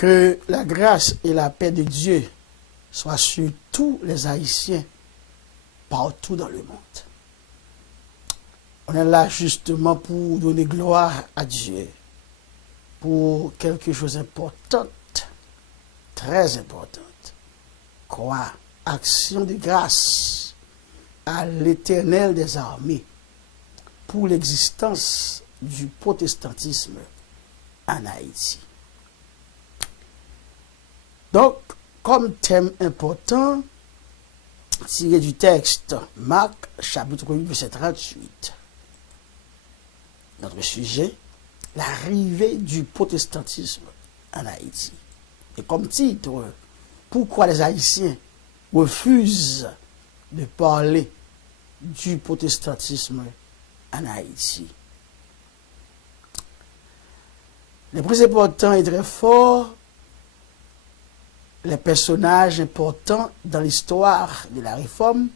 Que la grâce et la paix de Dieu soient sur tous les Haïtiens partout dans le monde. On est là justement pour donner gloire à Dieu, pour quelque chose d'important, très importante. Quoi? Action de grâce à l'Éternel des armées pour l'existence du protestantisme en Haïti. Donc, comme thème important, tiré du texte Marc, chapitre 8, verset 38. Notre sujet, l'arrivée du protestantisme en Haïti. Et comme titre, pourquoi les Haïtiens refusent de parler du protestantisme en Haïti. Le plus important et très fort, les personnages importants dans l'histoire de la Réforme,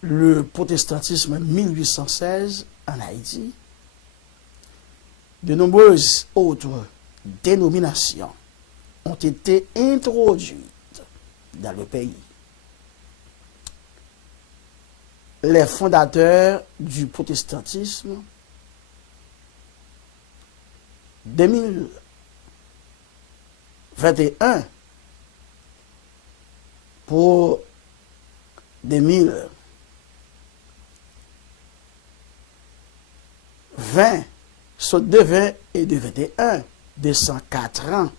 le protestantisme 1816 en Haïti, de nombreuses autres dénominations ont été introduites dans le pays. Les fondateurs du protestantisme 2021 pour 2020 sont de 20 et de 21, 204 ans,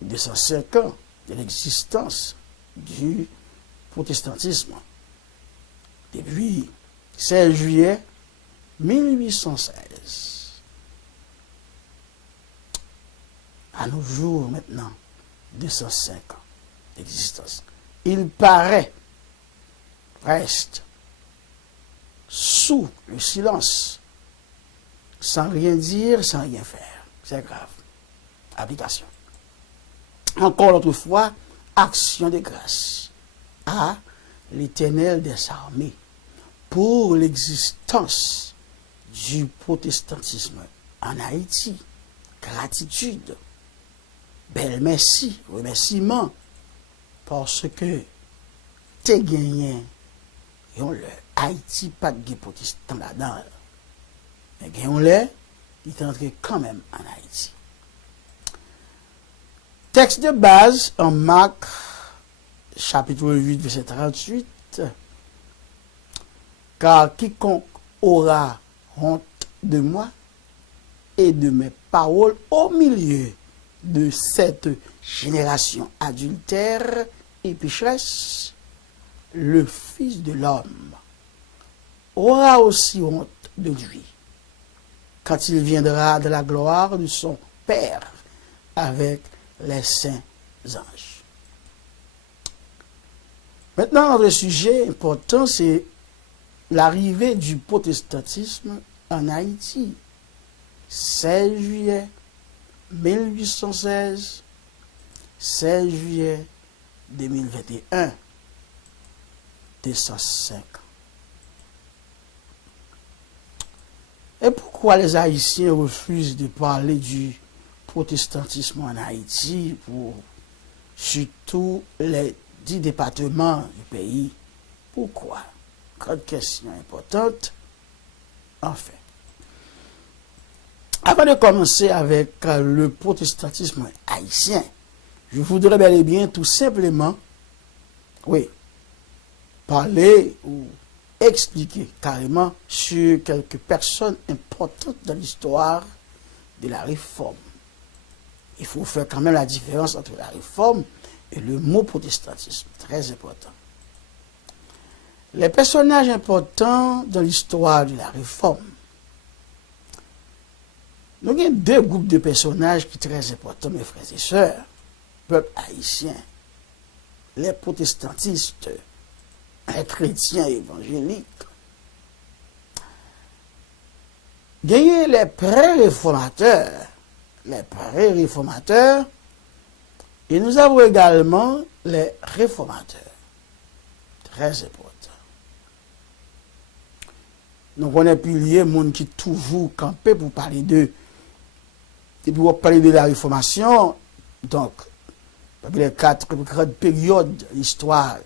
205 ans de l'existence du protestantisme. Depuis 16 juillet 1816. À nos jours maintenant, 205 ans d'existence. Il paraît, reste sous le silence, sans rien dire, sans rien faire. C'est grave. Application. Encore l'autre fois, action de grâce à l'Éternel des armées pour l'existence du protestantisme en Haïti. Gratitude, bel merci, remerciement, parce que t'es gagné, et on le Haïti pas de protestant là-dedans. Mais on le, il est entré quand même en Haïti. Texte de base en Marc, chapitre 8, verset 38. Car quiconque aura honte de moi et de mes paroles au milieu de cette génération adultère et pécheresse, le Fils de l'homme aura aussi honte de lui quand il viendra de la gloire de son Père avec les saints anges. Maintenant, notre sujet important, c'est l'arrivée du protestantisme en Haïti. 16 juillet 1816, 16 juillet 2021, 205. Et pourquoi les Haïtiens refusent de parler du protestantisme en Haïti pour surtout les 10 départements du pays? Pourquoi? Grande question importante. Enfin, avant de commencer avec le protestantisme haïtien, je voudrais bel et bien tout simplement, parler ou expliquer carrément sur quelques personnes importantes dans l'histoire de la Réforme. Il faut faire quand même la différence entre la Réforme et le mot protestantisme, très important. Les personnages importants dans l'histoire de la Réforme. Nous avons deux groupes de personnages qui sont très importants, mes frères et sœurs. Peuple haïtien, les protestantistes, les chrétiens évangéliques. Gagner les pré-réformateurs. Et nous avons également les réformateurs. Très important. Nous connaissons piliers, monde qui toujours campé pour parler d'eux. Et puis, on parler de la Réformation, donc, parmi les quatre grandes périodes de l'histoire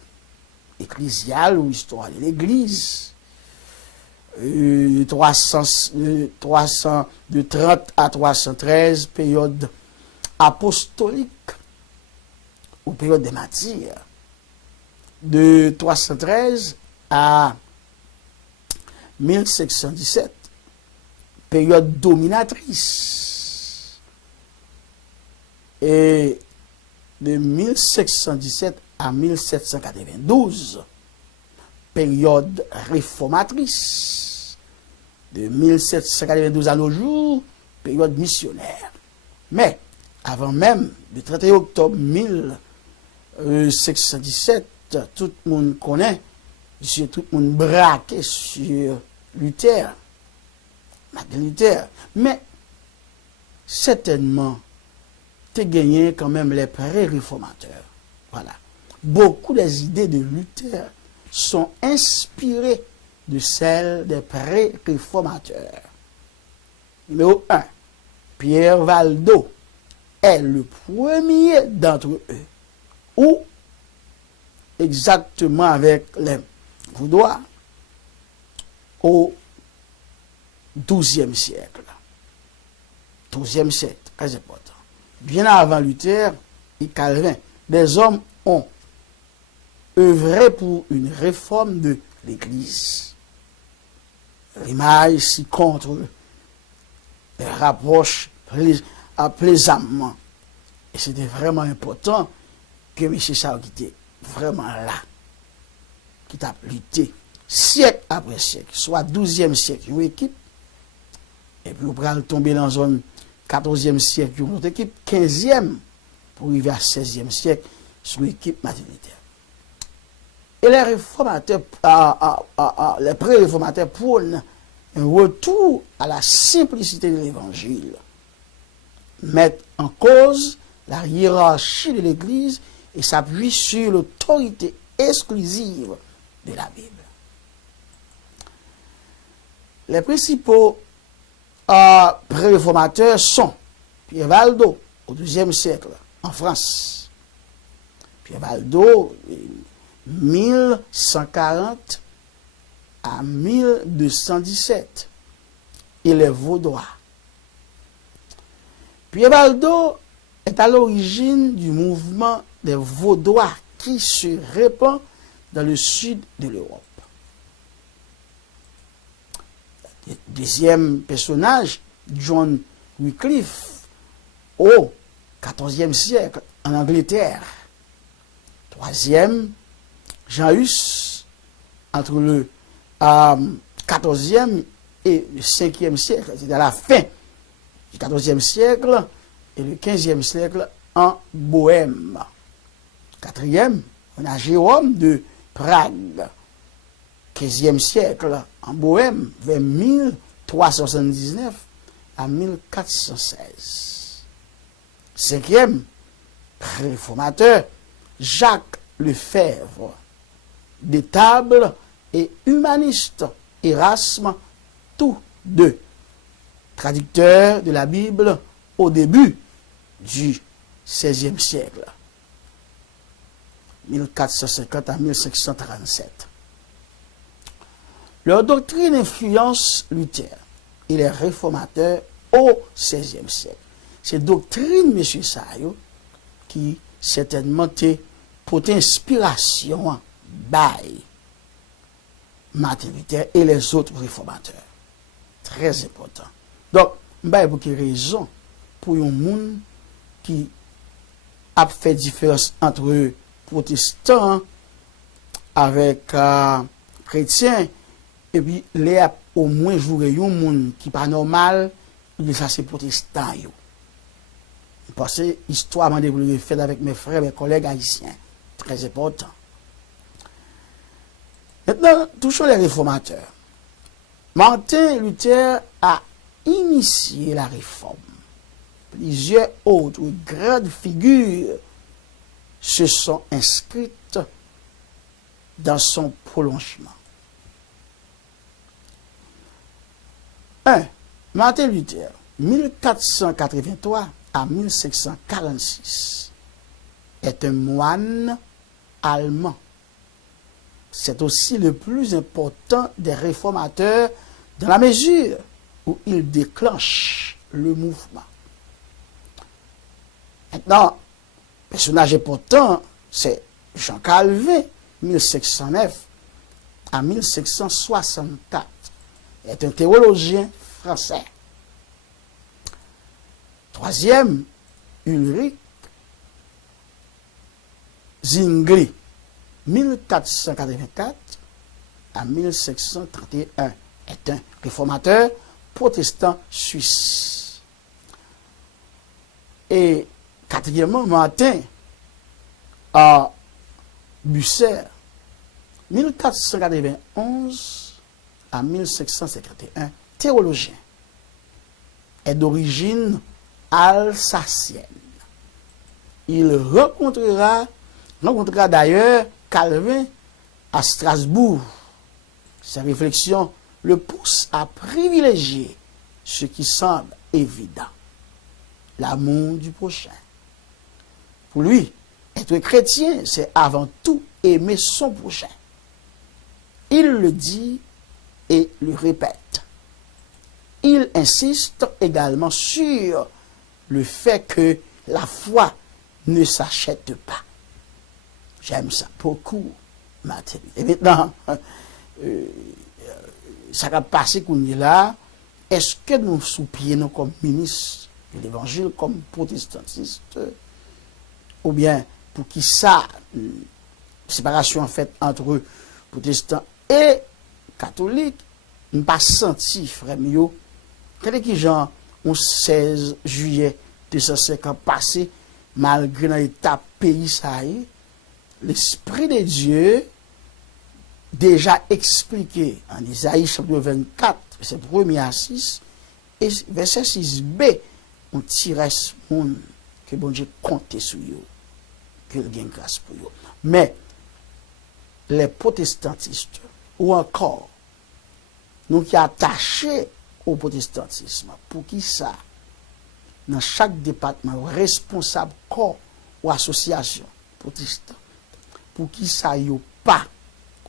ecclésiale ou histoire de l'Église, 300, de 30 à 313, période apostolique ou période des martyrs, de 313 à 1517, période dominatrice, et de 1717 à 1792, période réformatrice, de 1792 à nos jours, période missionnaire. Mais, avant même, le 31 octobre 1617, tout le monde connaît, tout le monde braqué sur Luther, Martin Luther. Mais, certainement, tu as gagné quand même les pré-réformateurs. Voilà. Beaucoup des idées de Luther sont inspirées de celles des pré-réformateurs. Numéro 1, Pierre Valdo est le premier d'entre eux, ou exactement avec les Vaudois, au XIIe siècle. XIIe siècle, très important. Bien avant Luther et Calvin, des hommes ont œuvré pour une réforme de l'Église. L'image si contre les rapproche plaisamment. Et c'était vraiment important que M. Sao qui était vraiment là, qui a lutté siècle après siècle, soit 12e siècle, une équipe, et puis on va tomber dans la zone 14e siècle, une autre équipe, 15e, pour arriver à 16e siècle, sur l'équipe maternité. Et les réformateurs, les pré-réformateurs prônent un retour à la simplicité de l'évangile, mettent en cause la hiérarchie de l'Église et s'appuient sur l'autorité exclusive de la Bible. Les principaux pré-réformateurs sont Pierre Valdo, au XIIe siècle, en France. Pierre Valdo, 1140 à 1217, et les Vaudois. Pierre Valdo est à l'origine du mouvement des Vaudois qui se répand dans le sud de l'Europe. Deuxième personnage, John Wycliffe, au XIVe siècle, en Angleterre. Troisième, Jean Hus, entre le XIVe et le Ve siècle, c'est à la fin du XIVe siècle et le XVe siècle en Bohême. Quatrième, on a Jérôme de Prague, XVe siècle en Bohême, vers 1379 à 1416. Cinquième, réformateur, Jacques Lefebvre, des tables et humaniste, Erasme, tous deux traducteurs de la Bible au début du XVIe siècle, 1450 à 1537. Leur doctrine influence Luther et les réformateurs au XVIe siècle. C'est doctrine, M. Sayo, qui certainement était pour inspiration by Martin Luther et les autres réformateurs. Très important. Donc, il y a beaucoup de raisons pour un monde qui a fait différence entre protestants avec chrétiens, et puis les au moins jouer un monde qui n'est pas normal, ça c'est protestant. Parce que l'histoire m'a développé fait avec mes frères, mes collègues haïtiens. Très important. Maintenant, touchons les réformateurs. Martin Luther a initié la réforme. Plusieurs autres grandes figures se sont inscrites dans son prolongement. 1. Martin Luther 1483 à 1546 est un moine allemand. C'est aussi le plus important des réformateurs dans la mesure où il déclenche le mouvement. Maintenant, personnage important, c'est Jean Calvin, 1509 à 1564. Il est un théologien français. Troisième, Ulrich Zwingli, 1484 à 1531, est un réformateur protestant suisse. Et quatrièmement, Martin à Bucer, 1491 à 1551, théologien, est d'origine alsacienne. Il rencontrera d'ailleurs Calvin à Strasbourg. Sa réflexion le pousse à privilégier ce qui semble évident, l'amour du prochain. Pour lui, être chrétien, c'est avant tout aimer son prochain. Il le dit et le répète. Il insiste également sur le fait que la foi ne s'achète pas. J'aime ça beaucoup, Martin. Et maintenant, ça va passer qu'on est là. Est-ce que nous soupions comme ministres de l'Évangile, comme protestantistes, ou bien pour qui ça, séparation en fait entre protestants et catholiques, nous pas senti, frère Mio, quel qui genre, au 16 juillet 250 passé, malgré dans l'état pays ça y est, l'Esprit de Dieu, déjà expliqué en Isaïe chapitre 24, verset 1 à 6, et verset 6b, on tire ce monde que bon Dieu compte sur eux, que il gagne grâce pour eux. Mais les protestantistes, ou encore, nous qui attachés au protestantisme, pour qui ça, dans chaque département, responsable corps ou association protestant, pour qui ça y pas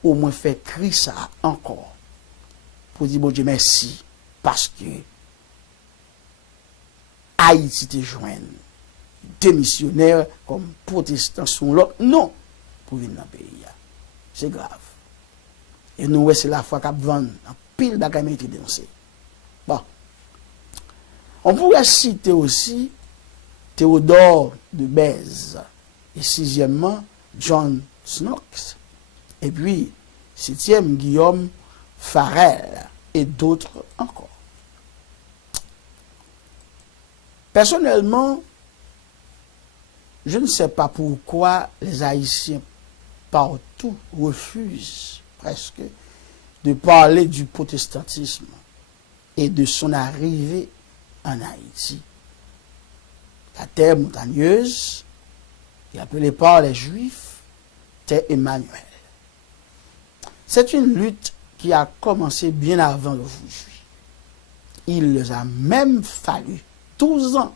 au moins fait crier ça encore, pour dire bon Dieu merci, parce que Haïti te joigne des missionnaires comme protestants sont là, non, pour venir dans le pays. C'est grave. Et nous, c'est la foi qu'on vend en pile bagaille qui dénoncé. Bon. On pourrait citer aussi Théodore de Bèze. Et sixièmement, John Knox. Et puis, septième, Guillaume Farel. Et d'autres encore. Personnellement, je ne sais pas pourquoi les Haïtiens partout refusent presque de parler du protestantisme et de son arrivée en Haïti. La terre montagneuse, et appelée par les Juifs, terre Emmanuel. C'est une lutte qui a commencé bien avant aujourd'hui. Il les a même fallu 12 ans,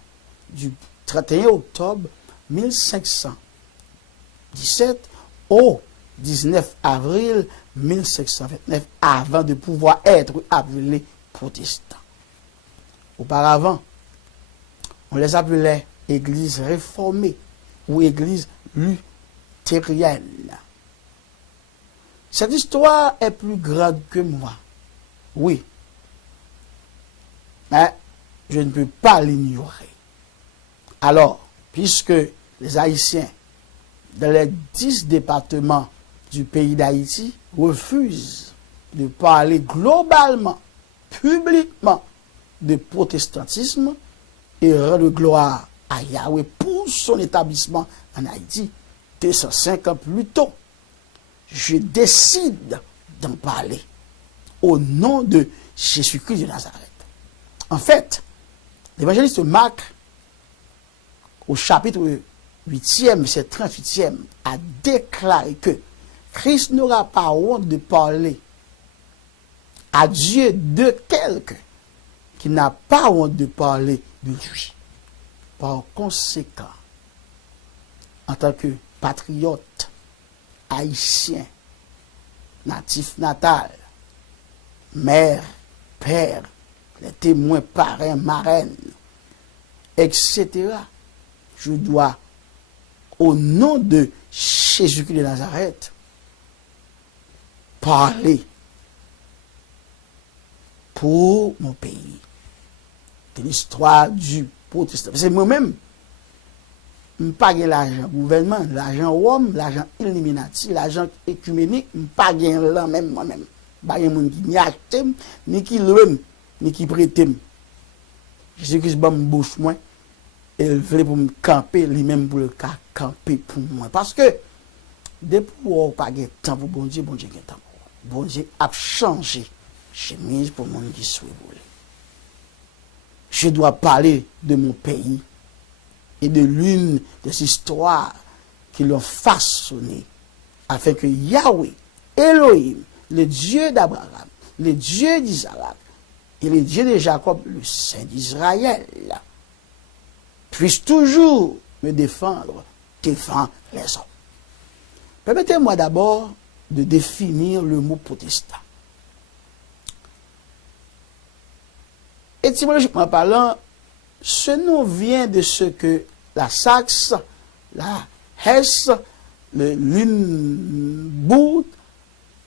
du 31 octobre 1517 au 19 avril 1529, avant de pouvoir être appelés protestants. Auparavant, on les appelait église réformée ou église luthérienne. Cette histoire est plus grande que moi. Oui. Mais je ne peux pas l'ignorer. Alors, puisque les Haïtiens, dans les 10 départements du pays d'Haïti, refusent de parler globalement, publiquement, de protestantisme et rendre gloire à Yahweh pour son établissement en Haïti 205 ans plus tôt, je décide d'en parler au nom de Jésus-Christ de Nazareth. En fait, l'évangéliste Marc, au chapitre 8e, verset 38e, a déclaré que Christ n'aura pas honte de parler à Dieu de quelqu'un qui n'a pas honte de parler de lui. Par conséquent, en tant que patriote, haïtien, natif natal, mère, père, les témoins, parrains, marraines, etc., je dois, au nom de Jésus-Christ de Nazareth, parler pour mon pays. C'est l'histoire du protestant. C'est moi-même, je ne pas l'argent gouvernement, l'argent Rome, l'argent Illuminati, l'argent écuménique, je ne pas là même moi-même. Pas de monde qui ni achète, ni qui loue, ni qui prête. Jésus-Christ m'a bouche moi, et il voulait pour me camper, lui-même pour le camper pour moi. Parce que, depuis qu'on n'a pas de temps pour bon Dieu a de temps pour bon Dieu a changé chemise pour mon qui souhaite voler. Je dois parler de mon pays et de l'une des histoires qui l'ont façonné afin que Yahweh, Elohim, le Dieu d'Abraham, le Dieu d'Isaac et le Dieu de Jacob, le Saint d'Israël, puisse toujours me défendre devant les hommes. Permettez-moi d'abord de définir le mot protestant. Étymologiquement parlant, ce nom vient de ce que la Saxe, la Hesse, le Lunebourg,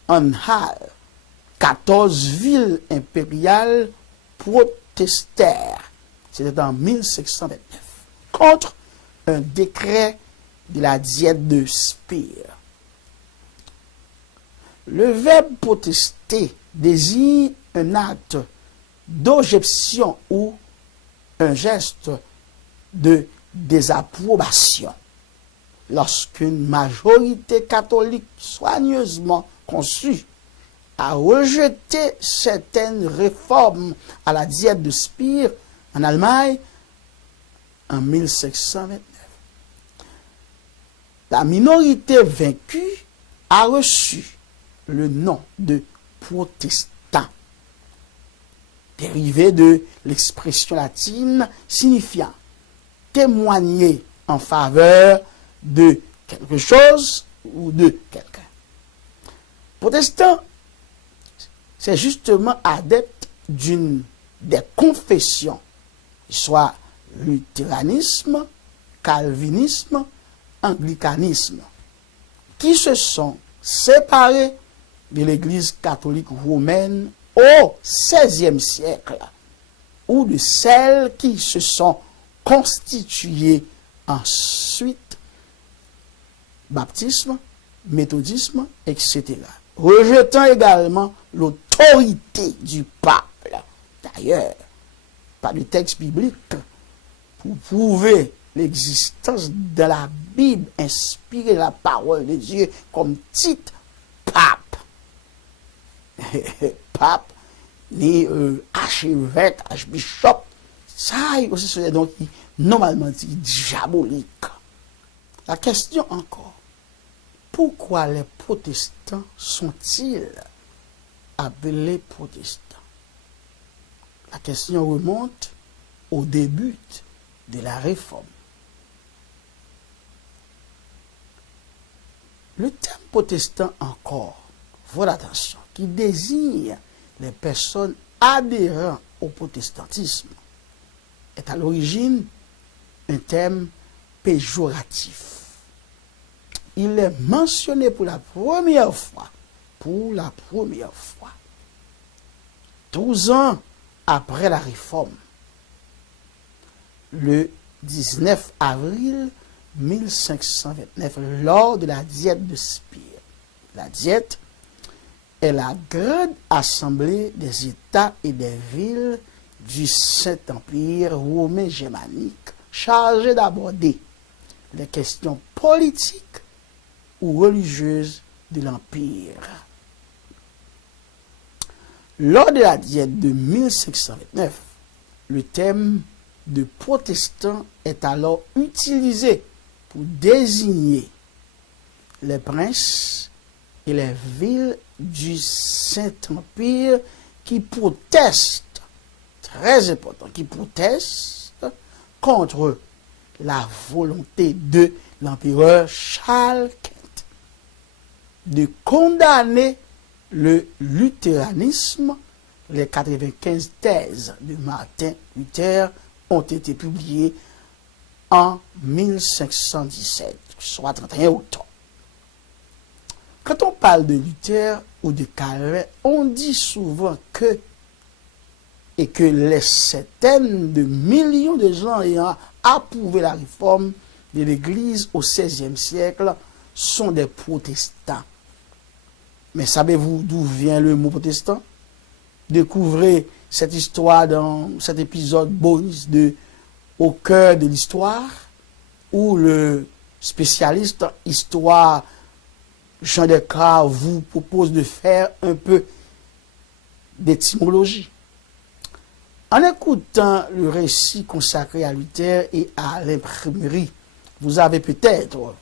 Anhalt, 14 villes impériales protestèrent. C'était en 1729. Contre un décret de la diète de Spire. Le verbe protester désigne un acte d'objection ou un geste de désapprobation. Lorsqu'une majorité catholique soigneusement conçue a rejeté certaines réformes à la diète de Spire en Allemagne en 1729. La minorité vaincue a reçu le nom de protestant, dérivé de l'expression latine signifiant témoigner en faveur de quelque chose ou de quelqu'un. Protestant, c'est justement adepte d'une des confessions, soit luthéranisme, calvinisme, anglicanisme, qui se sont séparés de l'Église catholique romaine au XVIe siècle, ou de celles qui se sont constituées ensuite, baptisme, méthodisme, etc., rejetant également l'autorité du pape. D'ailleurs, pas de texte biblique pour prouver l'existence de la Bible inspirée de la parole de Dieu comme titre pape. Pape, ni archevêque, archbishop, ça aussi c'est donc normalement dit diabolique. La question encore, pourquoi les protestants sont-ils appelés protestants? La question remonte au début de la réforme. Le terme protestant encore, voilà attention, qui désigne les personnes adhérant au protestantisme, est à l'origine un terme péjoratif. Il est mentionné pour la première fois, 12 ans après la réforme, le 19 avril 1529, lors de la diète de Spire. La diète est la grande assemblée des États et des villes du Saint-Empire romain germanique chargée d'aborder les questions politiques ou religieuses de l'Empire. Lors de la diète de 1529, le terme de protestant est alors utilisé pour désigner les princes et les villes du Saint-Empire qui protestent, très important, qui proteste contre la volonté de l'empereur Charles Quint de condamner le luthéranisme. Les 95 thèses de Martin Luther ont été publiées en 1517, soit 31 octobre. Quand on parle de Luther ou de Calvin, on dit souvent que les centaines de millions de gens ayant approuvé la réforme de l'Église au XVIe siècle sont des protestants. Mais savez-vous d'où vient le mot protestant? Découvrez cette histoire dans cet épisode bonus de Au cœur de l'histoire, où le spécialiste histoire Jean Descartes vous propose de faire un peu d'étymologie. En écoutant le récit consacré à Luther et à l'imprimerie, vous avez peut-être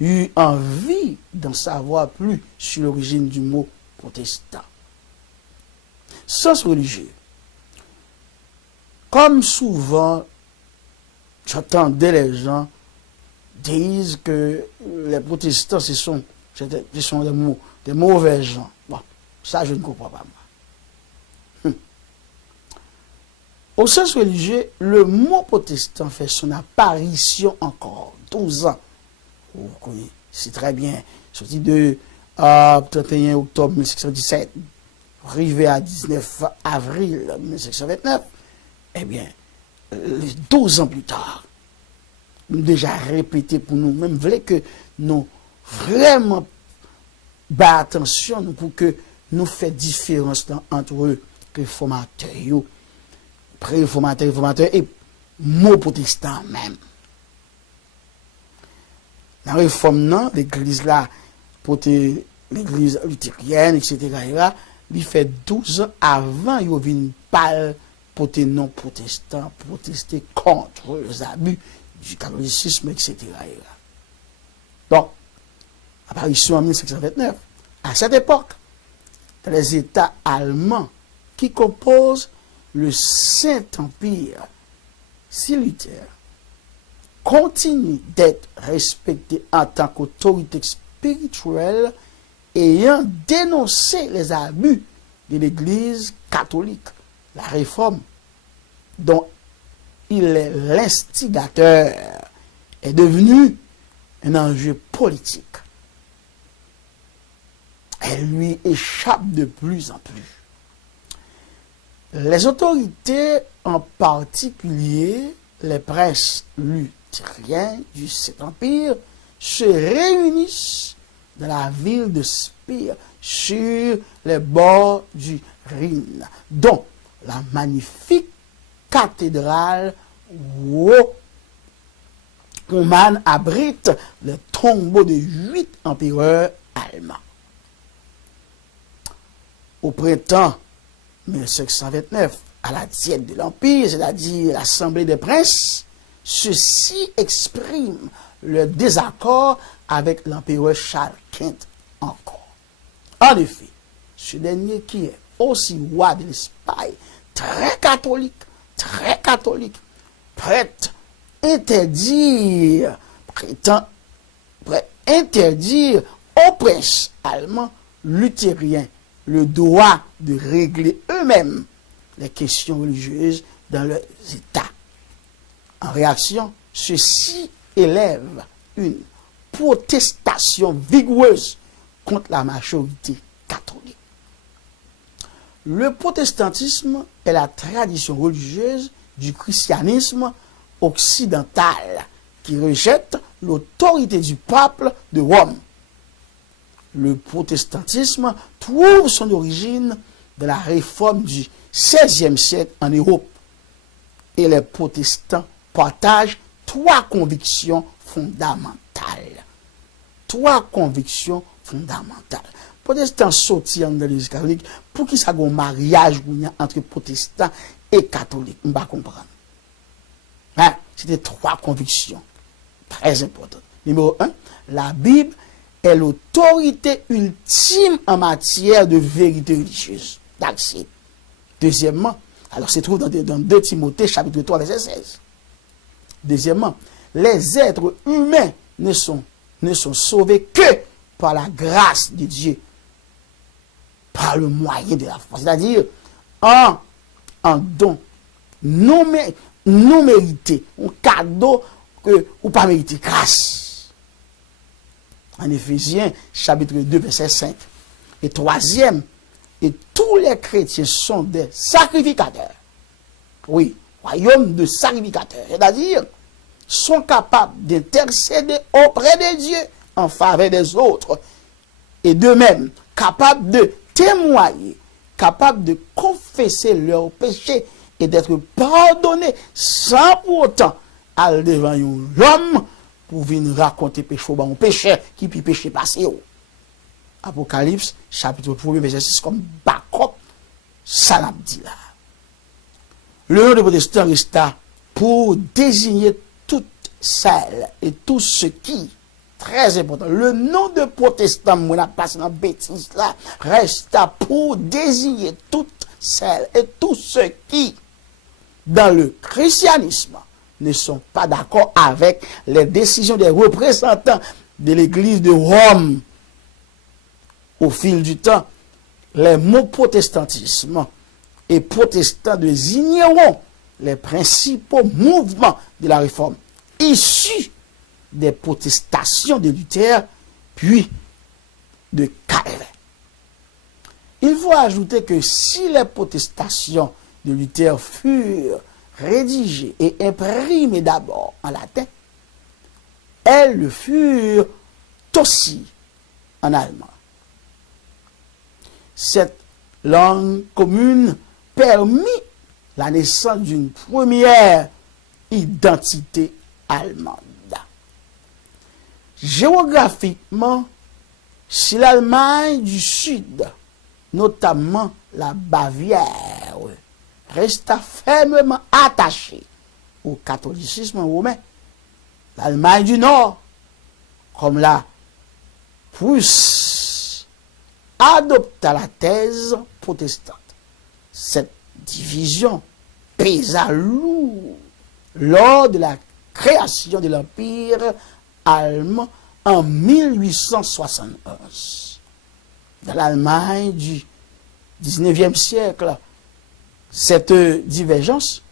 eu envie d'en savoir plus sur l'origine du mot protestant. Sens religieux. Comme souvent, j'entendais les gens dire que les protestants, ce sont des mauvais gens. Bon, ça, je ne comprends pas, moi. Au sens religieux, le mot protestant fait son apparition encore 12 ans. Vous connaissez, c'est très bien. Sorti de 31 octobre 1617, arrivé à 19 avril 1629, eh bien, 12 ans plus tard, nous déjà répété pour nous-mêmes, voulons que nous vraiment bah attention pour que nous fassions différence entre réformateurs, pré-réformateurs et mots protestants même. La réforme, l'église là, l'église luthérienne, etc., il fait 12 ans avant qu'il y ait une parle pour les non-protestants, protester contre les abus du catholicisme, etc. Donc, apparition en 1729, à cette époque, dans les États allemands qui composent le Saint-Empire, si Luther continue d'être respecté en tant qu'autorité spirituelle ayant dénoncé les abus de l'Église catholique, la réforme dont il est l'instigateur, est devenue un enjeu politique. Elle lui échappe de plus en plus. Les autorités, en particulier les princes luthériens du Saint-Empire, se réunissent dans la ville de Speyer, sur les bords du Rhin, dont la magnifique cathédrale Roman abrite le tombeau de 8 empereurs allemands. Au printemps 1729, à la diète de l'Empire, c'est-à-dire l'Assemblée des princes, ceux-ci expriment le désaccord avec l'empereur Charles Quint encore. En effet, ce dernier qui est aussi roi de l'Espagne, très catholique, prête interdire aux princes allemands luthériens le droit de régler eux-mêmes les questions religieuses dans leurs États. En réaction, ceux-ci élèvent une protestation vigoureuse contre la majorité catholique. Le protestantisme est la tradition religieuse du christianisme occidental qui rejette l'autorité du pape de Rome. Le protestantisme trouve son origine dans la réforme du XVIe siècle en Europe. Et les protestants partagent 3 convictions fondamentales. 3 convictions fondamentales. Protestants sortis dans l'Église catholique, pour qui ça a un mariage entre protestants et catholiques? On va comprendre. Hein? C'était 3 convictions très importantes. Numéro 1, la Bible est l'autorité ultime en matière de vérité religieuse. That's it. Deuxièmement, Alors, c'est trouvé dans 2 Timothée, chapitre 3, verset 16. Deuxièmement, les êtres humains ne sont sauvés que par la grâce de Dieu, par le moyen de la foi. C'est-à-dire, en don non mérité, un cadeau que ou pas mérité, grâce. En Éphésiens, chapitre 2, verset 5. Et troisième, et tous les chrétiens sont des sacrificateurs. Oui, royaume de sacrificateurs. C'est-à-dire, sont capables d'intercéder auprès de Dieu en faveur des autres. Et d'eux-mêmes, capables de témoigner, capables de confesser leurs péchés et d'être pardonnés sans pour autant aller devant l'homme pour venir raconter péché au bon pécheur qui peut péché passé. Apocalypse, chapitre 1, verset 6, comme backup, ça l'a dit là. Le nom de protestant resta pour désigner toutes celles et tous ceux qui, très important, le nom de protestant, moi, la place dans bêtise là, resta pour désigner toutes celles et tous ceux qui, dans le christianisme, ne sont pas d'accord avec les décisions des représentants de l'église de Rome. Au fil du temps, les mots protestantisme et protestants désigneront les principaux mouvements de la réforme issus des protestations de Luther puis de Calvin. Il faut ajouter que si les protestations de Luther furent rédigées et imprimées d'abord en latin, elles le furent aussi en allemand. Cette langue commune permit la naissance d'une première identité allemande. Géographiquement, si l'Allemagne du Sud, notamment la Bavière, resta fermement attachée au catholicisme romain, l'Allemagne du Nord, comme la Prusse, adopta la thèse protestante. Cette division pesa lourd lors de la création de l'Empire allemand en 1871. Dans l'Allemagne du 19e siècle, cette divergence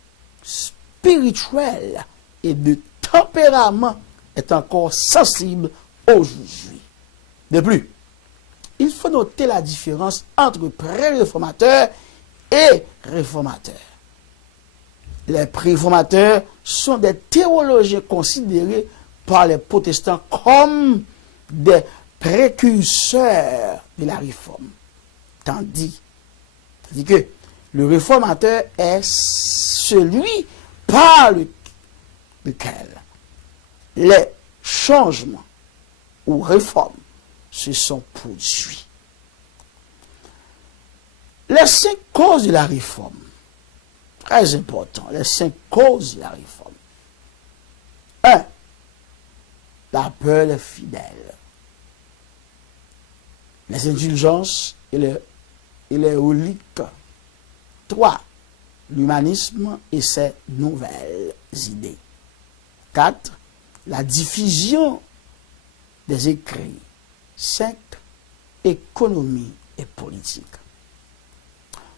spirituelle et de tempérament est encore sensible aujourd'hui. De plus, il faut noter la différence entre pré-réformateurs et réformateurs. Les pré-réformateurs sont des théologiens considérés par les protestants comme des précurseurs de la réforme. Tandis que le réformateur est celui par lequel les changements ou réformes se sont produits. Les 5 causes de la réforme, très important, les 5 causes de la réforme. 1. La peur des fidèles. Les indulgences et les reliques. 3. L'humanisme et ses nouvelles idées. 4. La diffusion des écrits. 5. Économie et politique.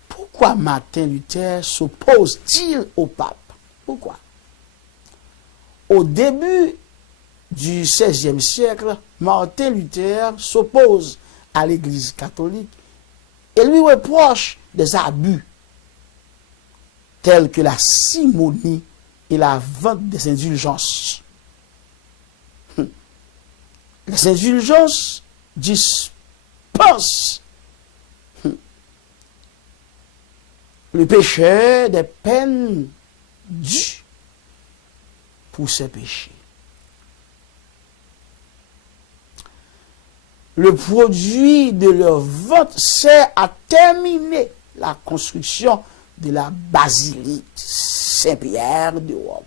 Pourquoi Martin Luther s'oppose-t-il au pape? Pourquoi? Au début du XVIe siècle, Martin Luther s'oppose à l'Église catholique et lui reproche des abus tels que la simonie et la vente des indulgences. Les indulgences dispensent le pécheur des peines dues pour ses péchés. Le produit de leur vente sert à terminer la construction de la basilique Saint-Pierre de Rome.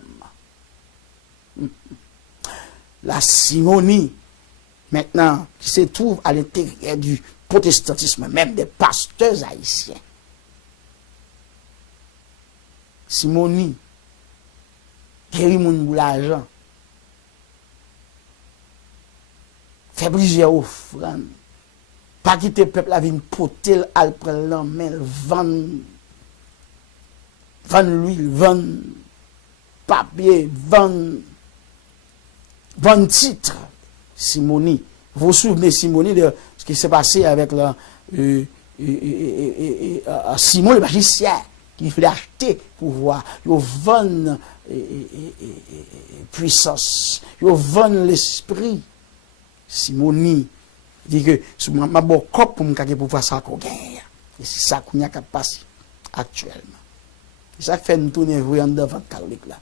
La simonie, maintenant, qui se trouve à l'intérieur du protestantisme, même des pasteurs haïtiens, Simoni, guéri moun pour l'argent, fait plusieurs offrandes, pas quitter le peuple à venir porter al prendre la main, vendre l'huile, vendre papier, vendre titre. Simoni, vous vous souvenez Simoni de ce qui s'est passé avec Simon le magicien qui voulait acheter pouvoir, il vend puissance, il vend l'esprit. Simoni dit que je m'a bon cop pour me pouvoir ça qu'on gagne. Et c'est ça qu'on a passé actuellement. C'est ça qui fait nous tourner vraiment devant catholique là.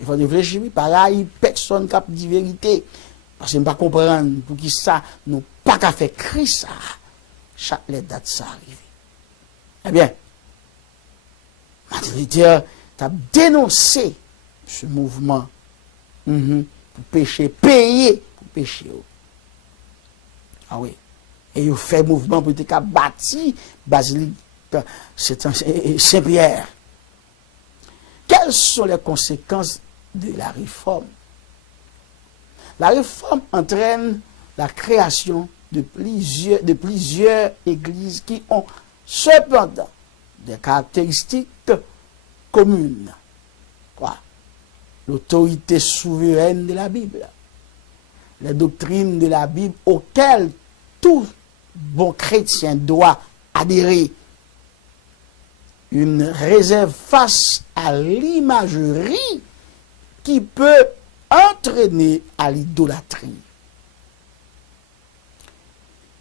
Il faut réfléchir, pareil, personne qui dit vérité. Parce que je ne pas comprendre pour qui ça, nous pas qu'à faire cri ça. Chaque date ça arrive. Eh bien, Martin Luther a dénoncé ce mouvement pour pécher, payer pour pécher. Ah oui. Et il fait mouvement pour être bâti basilique Saint-Pierre. Quelles sont les conséquences de la réforme? La réforme entraîne la création de plusieurs églises qui ont cependant des caractéristiques communes. Quoi? L'autorité souveraine de la Bible, les doctrines de la Bible auxquelles tout bon chrétien doit adhérer, une réserve face à l'imagerie qui peut entraîner à l'idolâtrie.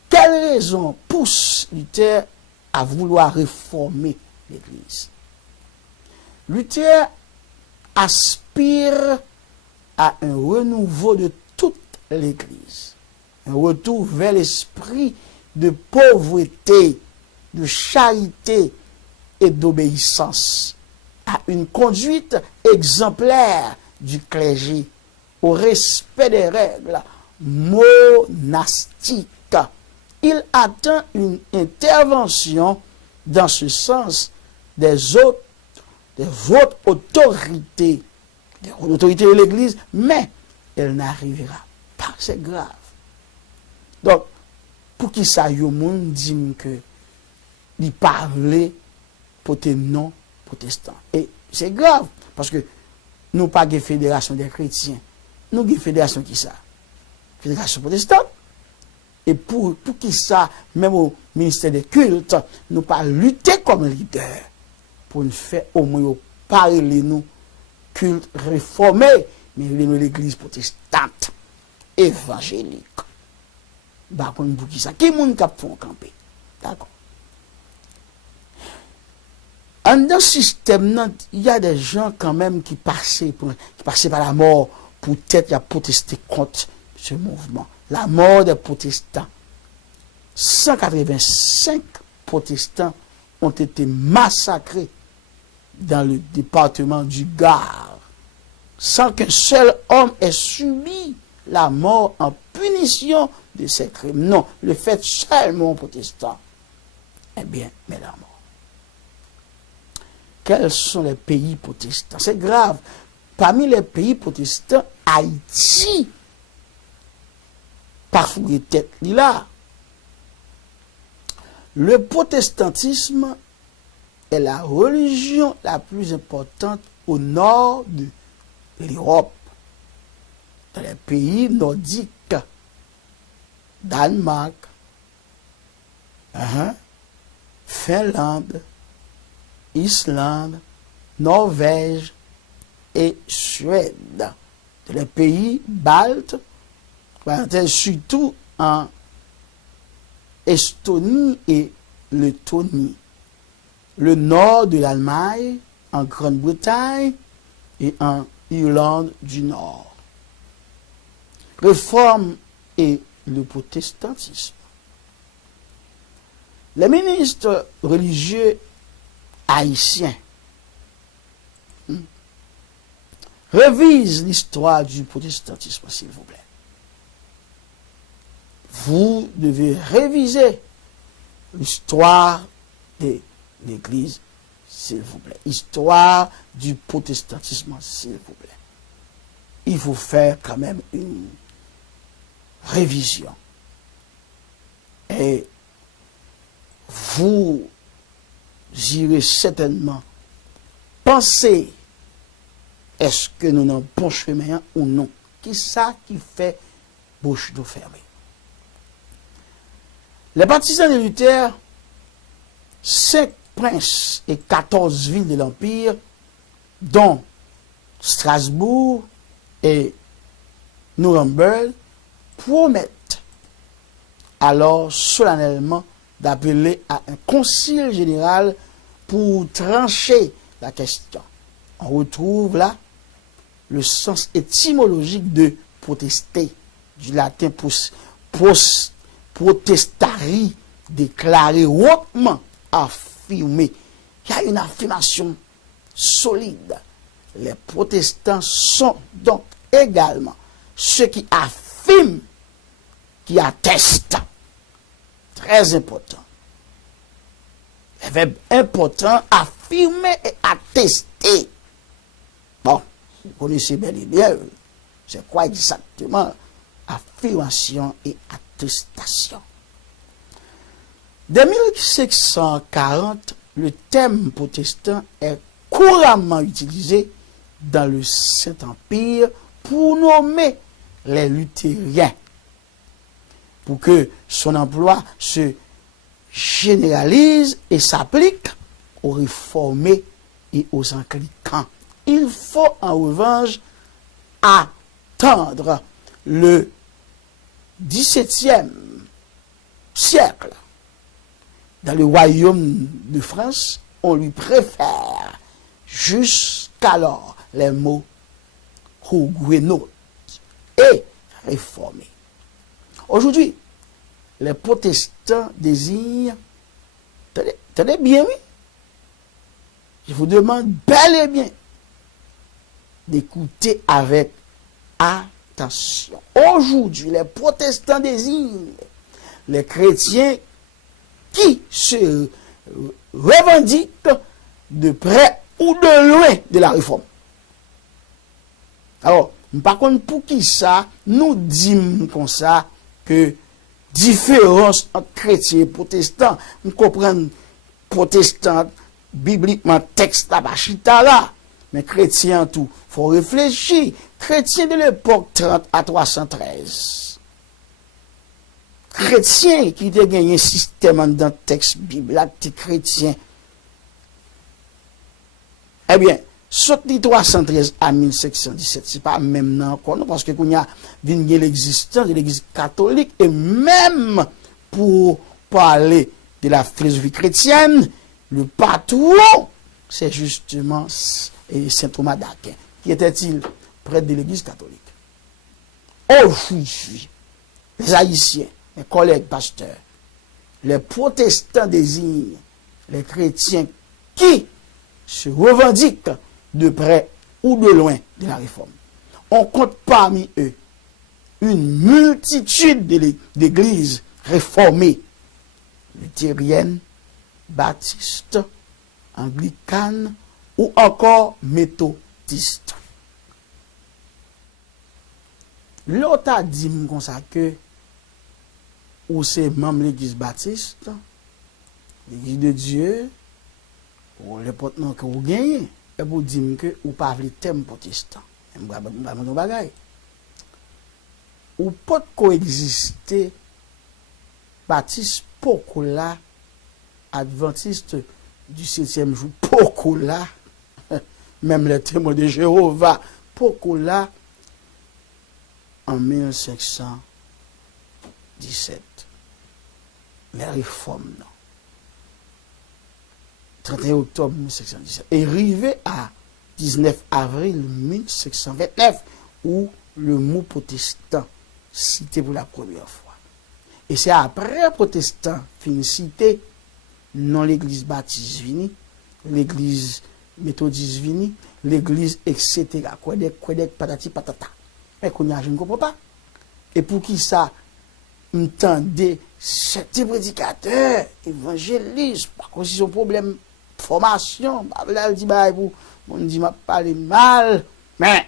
Quelle raison pousse Luther à vouloir réformer l'Église? Luther aspire à un renouveau de toute l'Église, un retour vers l'esprit de pauvreté, de charité et d'obéissance, à une conduite exemplaire du clergé, au respect des règles monastiques. Il attend une intervention dans ce sens des autres autorités, de l'Église, mais elle n'arrivera pas. C'est grave. Donc, pour qui ça y a monde dit que il parlait pour tes non protestants. Et c'est grave, parce que nous pas de fédération des chrétiens. Nous avons une fédération qui ça? Fédération protestante. Et pour qui ça, même au ministère des cultes, nous pas lutter comme leader pour nous faire au moins parler nous culte réformé, mais l'église protestante évangélique. Bah pour qui ça? Qui moun k'ap font camper? D'accord. Dans ce système, il y a des gens quand même qui passaient par la mort pour peut-être protester contre ce mouvement. La mort des protestants. 185 protestants ont été massacrés dans le département du Gard, sans qu'un seul homme ait subi la mort en punition de ces crimes. Non, le fait seulement aux protestants. Eh bien, mais la mort. Quels sont les pays protestants? C'est grave. Parmi les pays protestants, Haïti, parfois les têtes là. Le protestantisme est la religion la plus importante au nord de l'Europe. Dans les pays nordiques, Danemark, Finlande, Islande, Norvège et Suède. Dans les pays baltes, surtout en Estonie et Lettonie, le nord de l'Allemagne, en Grande-Bretagne et en Irlande du Nord. Réforme et le protestantisme. Les ministres religieux haïtiens révisent l'histoire du protestantisme, s'il vous plaît. Vous devez réviser l'histoire de l'Église s'il vous plaît. Histoire du protestantisme, s'il vous plaît. Il faut faire quand même une révision. Et vous irez certainement penser, est-ce que nous n'avons pas chemin ou non? Qui ça qui fait bouche nous fermer? Les partisans de Luther, 5 princes et 14 villes de l'Empire, dont Strasbourg et Nuremberg, promettent alors solennellement d'appeler à un concile général pour trancher la question. On retrouve là le sens étymologique de protester, du latin protestari, déclarer hautement, affirmer. Il y a une affirmation solide. Les protestants sont donc également ceux qui affirment, qui attestent. Très important. Le verbe important, affirmer et attester. Bon, vous connaissez bien et bien, c'est quoi exactement affirmation et attestation. Dès 1640, le terme protestant est couramment utilisé dans le Saint-Empire pour nommer les luthériens, pour que son emploi se généralise et s'applique aux réformés et aux anglicans. Il faut en revanche attendre le XVIIe siècle. Dans le royaume de France, on lui préfère jusqu'alors les mots huguenots et réformés. Aujourd'hui, les protestants désignent, tenez bien, oui, je vous demande bel et bien d'écouter avec attention. Aujourd'hui, les protestants désignent les chrétiens qui se revendiquent de près ou de loin de la réforme. Alors, par contre, pour qui ça, nous disons comme ça que différence entre chrétiens et protestants, nous comprenons protestants, bibliquement, texte là-bas, chita là, mais chrétiens tout, faut réfléchir. Chrétiens de l'époque 30 à 313. Chrétiens qui ont gagné un système dans le texte biblique, chrétien. Eh bien, saute de 313 à 1517, c'est pas même non, parce que qu'on y a l'existence de l'église catholique, et même pour parler de la philosophie chrétienne, le patron, c'est justement Saint Thomas d'Aquin. Qui était-il? Prêtre de l'église catholique. Aujourd'hui, les Haïtiens, mes collègues pasteurs, les protestants désignent les chrétiens qui se revendiquent de près ou de loin de la réforme. On compte parmi eux une multitude d'églises réformées, luthériennes, baptistes, anglicanes ou encore méthodistes. L'autre a dit comme ça que ou c'est même l'église baptiste, l'église de Dieu, ou le portement que vous gagnez, et vous dites que vous parlez de thème protestant. Ou pas coexister baptiste pour là, adventiste du 7e jour, pour là, même les témoins de Jéhovah, pour là, en 1517. Les réformes, non. 31 octobre 1617. Et arrivé à 19 avril 1629, où le mot protestant cité pour la première fois. Et c'est après protestant fini cité, non l'église baptiste vini, l'église méthodiste vini, l'église etc. Quédec, patati patata. Mais qu'on y a, je ne comprends pas. Et pour qui ça, m'entendez, cet prédicateur, évangéliste, par contre, c'est un problème formation, elle dit bah pour on dit m'a parler mal, mais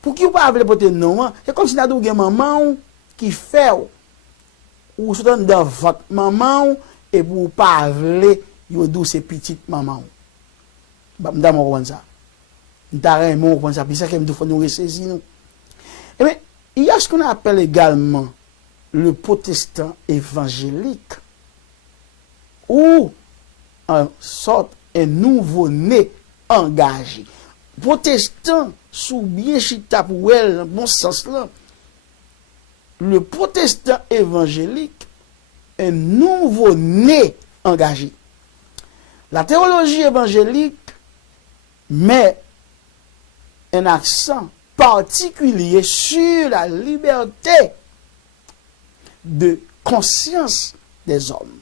pour qui pas veut porter non, c'est comme si n'a une maman qui fait ou se donne dans votre maman et pour pas veut yo douce petite maman. Bah m'dame on ça. M'tare mon on ça, puis ça que me faut nous ressaisir nous. Eh bien, il y a ce qu'on appelle également le protestant évangélique ou en sorte un nouveau-né engagé. Protestant, sous bien chita pour elle, dans bon sens là, le protestant évangélique, un nouveau-né engagé. La théologie évangélique met un accent particulier sur la liberté de conscience des hommes.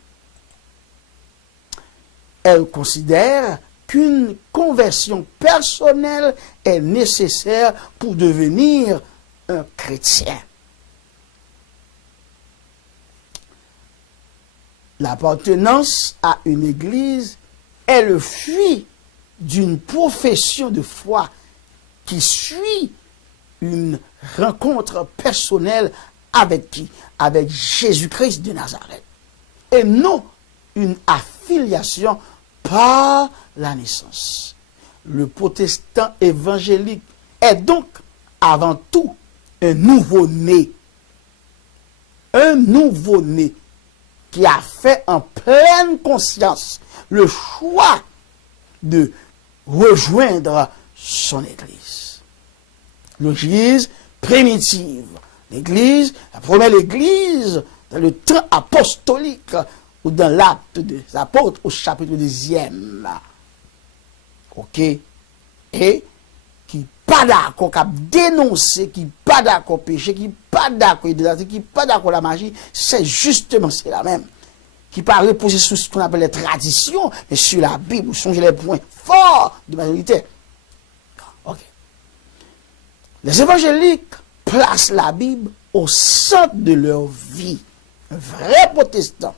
Elle considère qu'une conversion personnelle est nécessaire pour devenir un chrétien. L'appartenance à une église est le fruit d'une profession de foi qui suit une rencontre personnelle avec qui? Avec Jésus-Christ de Nazareth. Et non une affiliation par la naissance. Le protestant évangélique est donc avant tout un nouveau-né. Un nouveau-né qui a fait en pleine conscience le choix de rejoindre son église. L'église primitive. L'église, la première église dans le temps apostolique ou dans l'acte des apôtres au chapitre 2e. Ok? Et qui pas d'accord, qui a dénoncé, qui pas d'accord péché, qui pas d'accord idolâtrie, qui pas d'accord la magie, c'est justement c'est la même. Qui pas reposer sur ce qu'on appelle les traditions, mais sur la Bible, sont les points forts de majorité. Ok. Les évangéliques placent la Bible au centre de leur vie. Un vrai protestant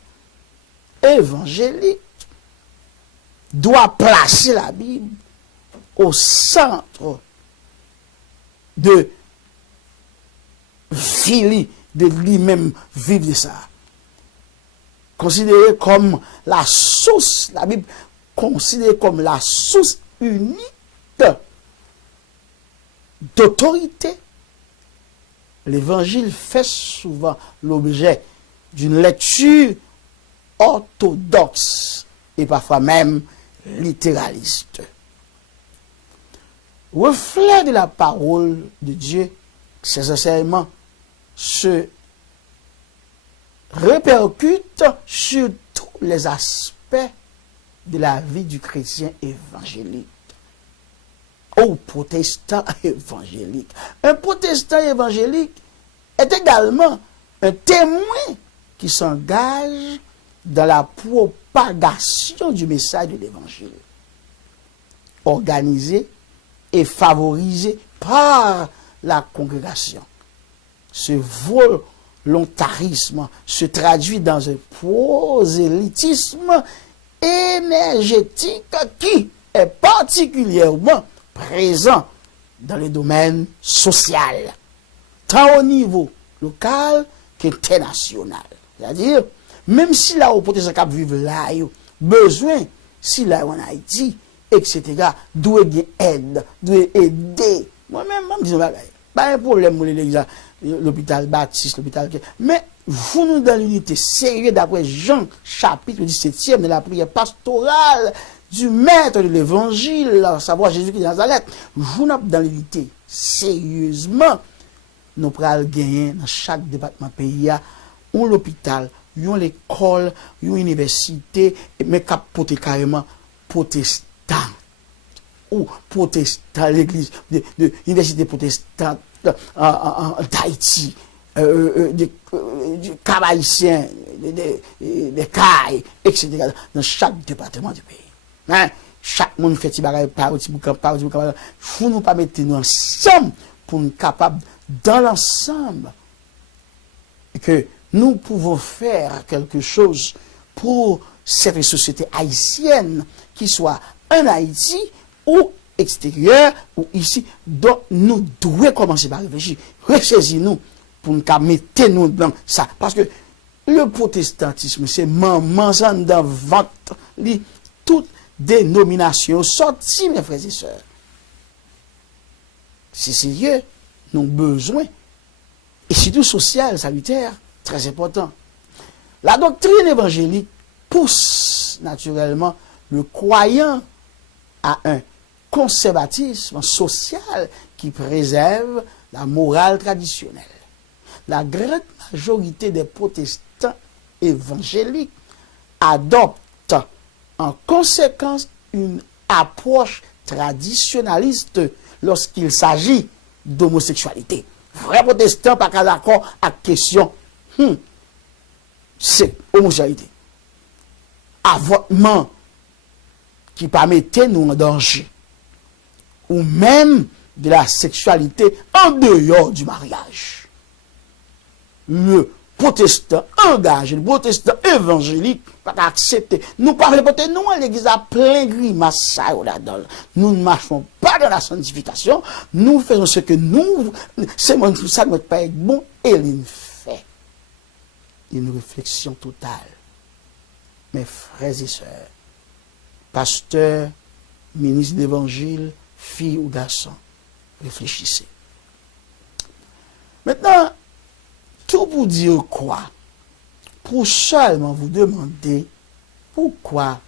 évangélique doit placer la Bible au centre de vie, de lui-même vivre de ça. Considéré comme la source, la Bible considérée comme la source unique d'autorité. L'évangile fait souvent l'objet d'une lecture orthodoxe et parfois même littéraliste. Reflet de la parole de Dieu, ces enseignements se répercutent sur tous les aspects de la vie du chrétien évangélique. Ou protestant évangélique. Un protestant évangélique est également un témoin qui s'engage dans la propagation du message de l'évangile, organisé et favorisé par la congrégation. Ce volontarisme se traduit dans un prosélytisme énergétique qui est particulièrement présent dans le domaine social, tant au niveau local qu'international. C'est-à-dire, même si là, au protestant qui vivent là, besoin, si là, en Haïti, etc., doit aide, doit aider. Moi-même, je me dis, pas un problème pour l'église, l'hôpital Baptiste, l'hôpital. Mais, vous nous dans l'unité sérieuse d'après Jean, chapitre 17e de la prière pastorale du maître de l'évangile, à savoir Jésus-Christ de Nazareth, vous nous dans l'unité sérieusement, nous pourrons gagner dans chaque département pays, ou l'hôpital, ou l'école, ou l'université, mais capoter carrément protestant. Ou protestant, l'église, de l'université protestante d'Haïti, des Cabaïciens, des Cailles, etc. dans chaque département du pays. Hein? Chaque monde fait des bagages par petit bout. Faut nous pas mettre nous ensemble pour nous capables dans l'ensemble que nous pouvons faire quelque chose pour cette société haïtienne, qui soit en Haïti ou extérieur ou ici, donc nous devons commencer par réfléchir, ressaisir-nous pour nous mettre nous dans ça. Parce que le protestantisme, c'est maman dans ventre, toute dénomination sortie, mes frères et sœurs. C'est sérieux, nous avons besoin, et surtout social, salutaire, très important. La doctrine évangélique pousse naturellement le croyant à un conservatisme social qui préserve la morale traditionnelle. La grande majorité des protestants évangéliques adoptent en conséquence une approche traditionnaliste lorsqu'il s'agit d'homosexualité. Vrai protestant pas d'accord à la question c'est homosexualité. Avortement qui permettait nous en danger. Ou même de la sexualité en dehors du mariage. Le protestant engagé, le protestant évangélique, pas accepter. Nous parlons peut-être, nous, à l'église, à plein grimace, ça, là-dedans. Nous ne marchons pas dans la sanctification. Nous faisons ce que nous, c'est ça notre Père bon, et il fait. Une réflexion totale. Mes frères et sœurs, pasteurs, ministres d'évangile, filles ou garçons, réfléchissez. Maintenant, tout pour dire quoi? Pour seulement vous demander pourquoi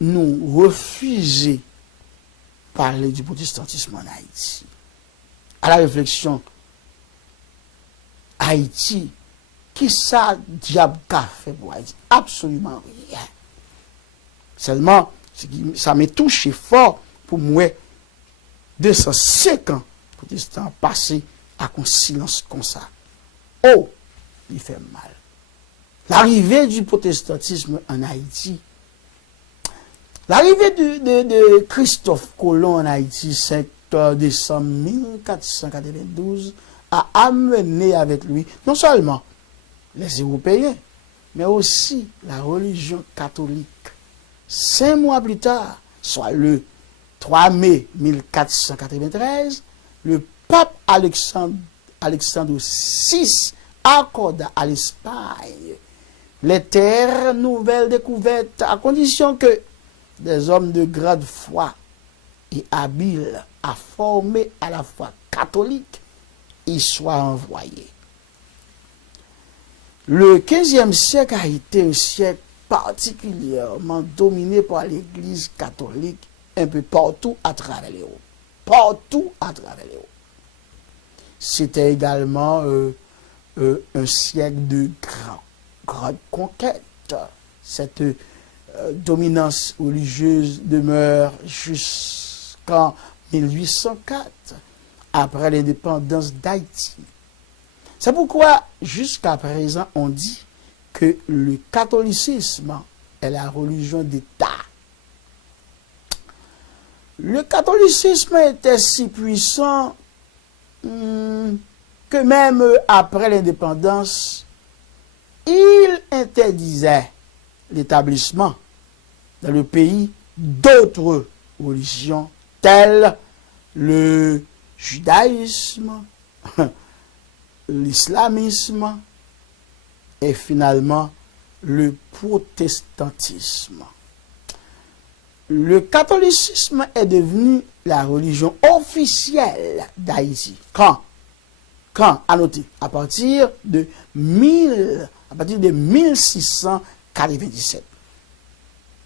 nous refusons parler du protestantisme en Haïti. À la réflexion, Haïti, qui ça diable qu'a fait pour Haïti? Absolument rien. Seulement, ça m'a touché fort pour moi, 205 ans, protestants passés à un silence comme ça. Oh, il fait mal. L'arrivée du protestantisme en Haïti, l'arrivée de Christophe Colomb en Haïti, 5 décembre 1492, a amené avec lui non seulement les Européens, mais aussi la religion catholique. 5 mois plus tard, soit le 3 mai 1493, le pape Alexandre VI accorda à l'Espagne les terres nouvelles découvertes à condition que des hommes de grande foi et habiles à former à la foi catholique y soient envoyés. Le 15e siècle a été un siècle particulièrement dominé par l'Église catholique un peu partout à travers l'Europe. Partout à travers l'Europe. C'était également un siècle de grande conquête. Cette dominance religieuse demeure jusqu'en 1804, après l'indépendance d'Haïti. C'est pourquoi, jusqu'à présent, on dit que le catholicisme est la religion d'État. Le catholicisme était si puissant que même après l'indépendance, il interdisait l'établissement dans le pays d'autres religions telles le judaïsme, l'islamisme et finalement le protestantisme. Le catholicisme est devenu la religion officielle d'Haïti. Quand, à noter, à partir de 1697.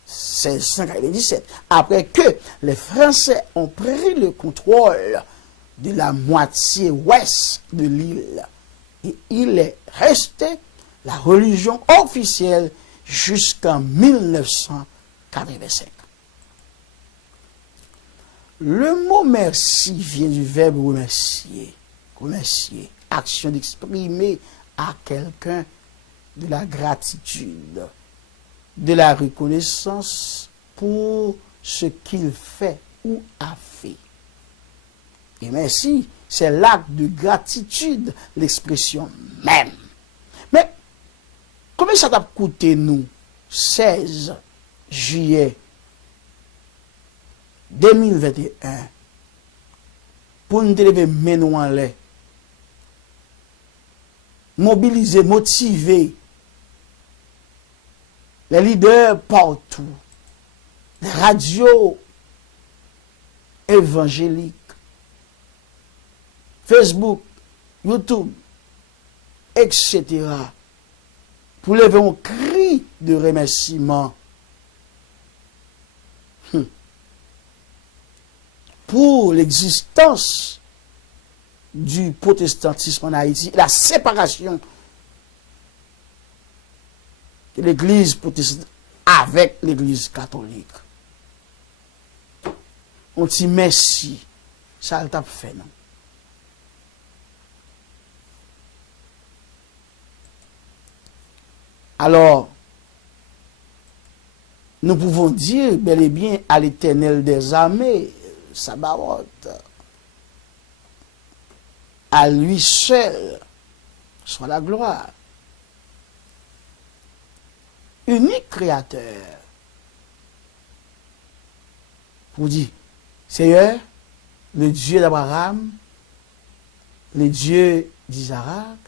1697. Après que les Français ont pris le contrôle de la moitié ouest de l'île. Et il est resté la religion officielle jusqu'en 1985. Le mot merci vient du verbe remercier. Remercier, action d'exprimer à quelqu'un de la gratitude, de la reconnaissance pour ce qu'il fait ou a fait. Et merci, c'est l'acte de gratitude, l'expression même. Mais Combien ça t'a coûté nous 16 juillet 2021 pour nous lever main en l'air, mobiliser, motiver les leaders partout, les radios évangéliques, Facebook, YouTube, etc. pour lever un cri de remerciement pour l'existence du protestantisme en Haïti, la séparation de l'église protestante avec l'église catholique. On dit merci, ça t'a fait, non? Alors, nous pouvons dire bel et bien à l'Éternel des armées, Sabaoth, à lui seul soit la gloire. Unique créateur. Pour dire, Seigneur, le Dieu d'Abraham, le Dieu d'Isaac,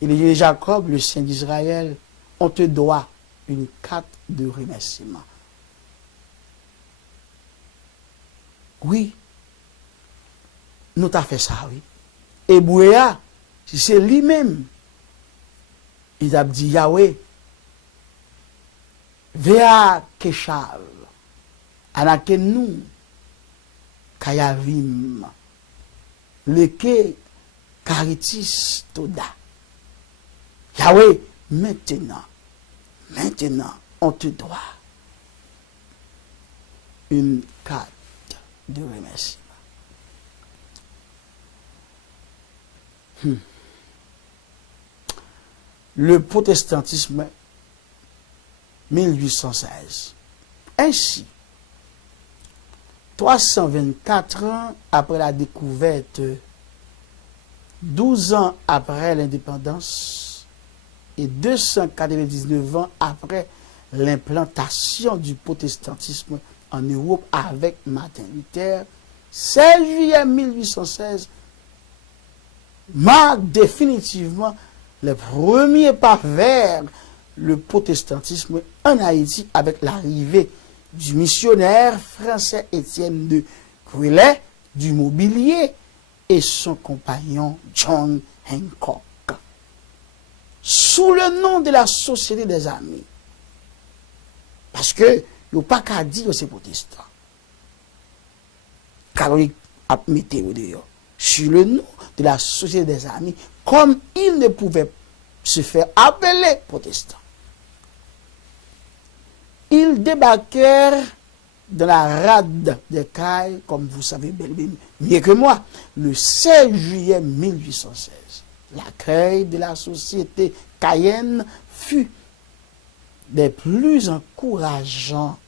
et le Dieu de Jacob, le Saint d'Israël, on te doit une carte de remerciement. Oui, nous t'avons fait ça, oui. Et Bouéa, si c'est lui-même, il a dit Yahweh, Vea Keshav, Anakenu, Kayavim, Leke, Karitis, Toda. Yahweh, maintenant, on te doit une carte de remerciement. Le protestantisme 1816. Ainsi, 324 ans après la découverte, 12 ans après l'indépendance et 299 ans après l'implantation du protestantisme en Europe avec Martin Luther, 16 juillet 1816 marque définitivement le premier pas vers le protestantisme en Haïti avec l'arrivée du missionnaire français Étienne de Quevelet du Mobilier et son compagnon John Hancock. Sous le nom de la Société des Amis. Parce que il n'y a pas qu'à dire que c'est protestant. Catholique a mis dehors. Sur le nom de la Société des Amis, comme il ne pouvait se faire appeler protestant. Ils débarquèrent dans la rade des Cailles, comme vous savez mieux que moi, le 16 juillet 1816. L'accueil de la société Cayenne fut des plus encourageants.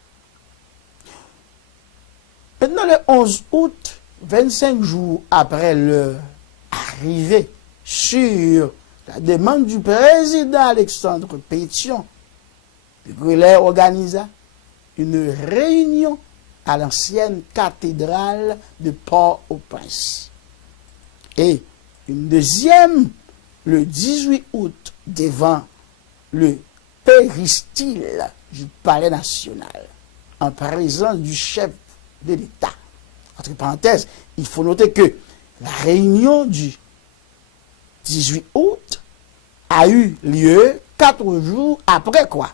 Maintenant, le 11 août, 25 jours après leur arrivée sur la demande du président Alexandre Pétion, Quevelet organisa une réunion à l'ancienne cathédrale de Port-au-Prince. Et une deuxième le 18 août devant le péristyle du Palais national, en présence du chef de l'État. Entre parenthèses, il faut noter que la réunion du 18 août a eu lieu 4 jours après quoi?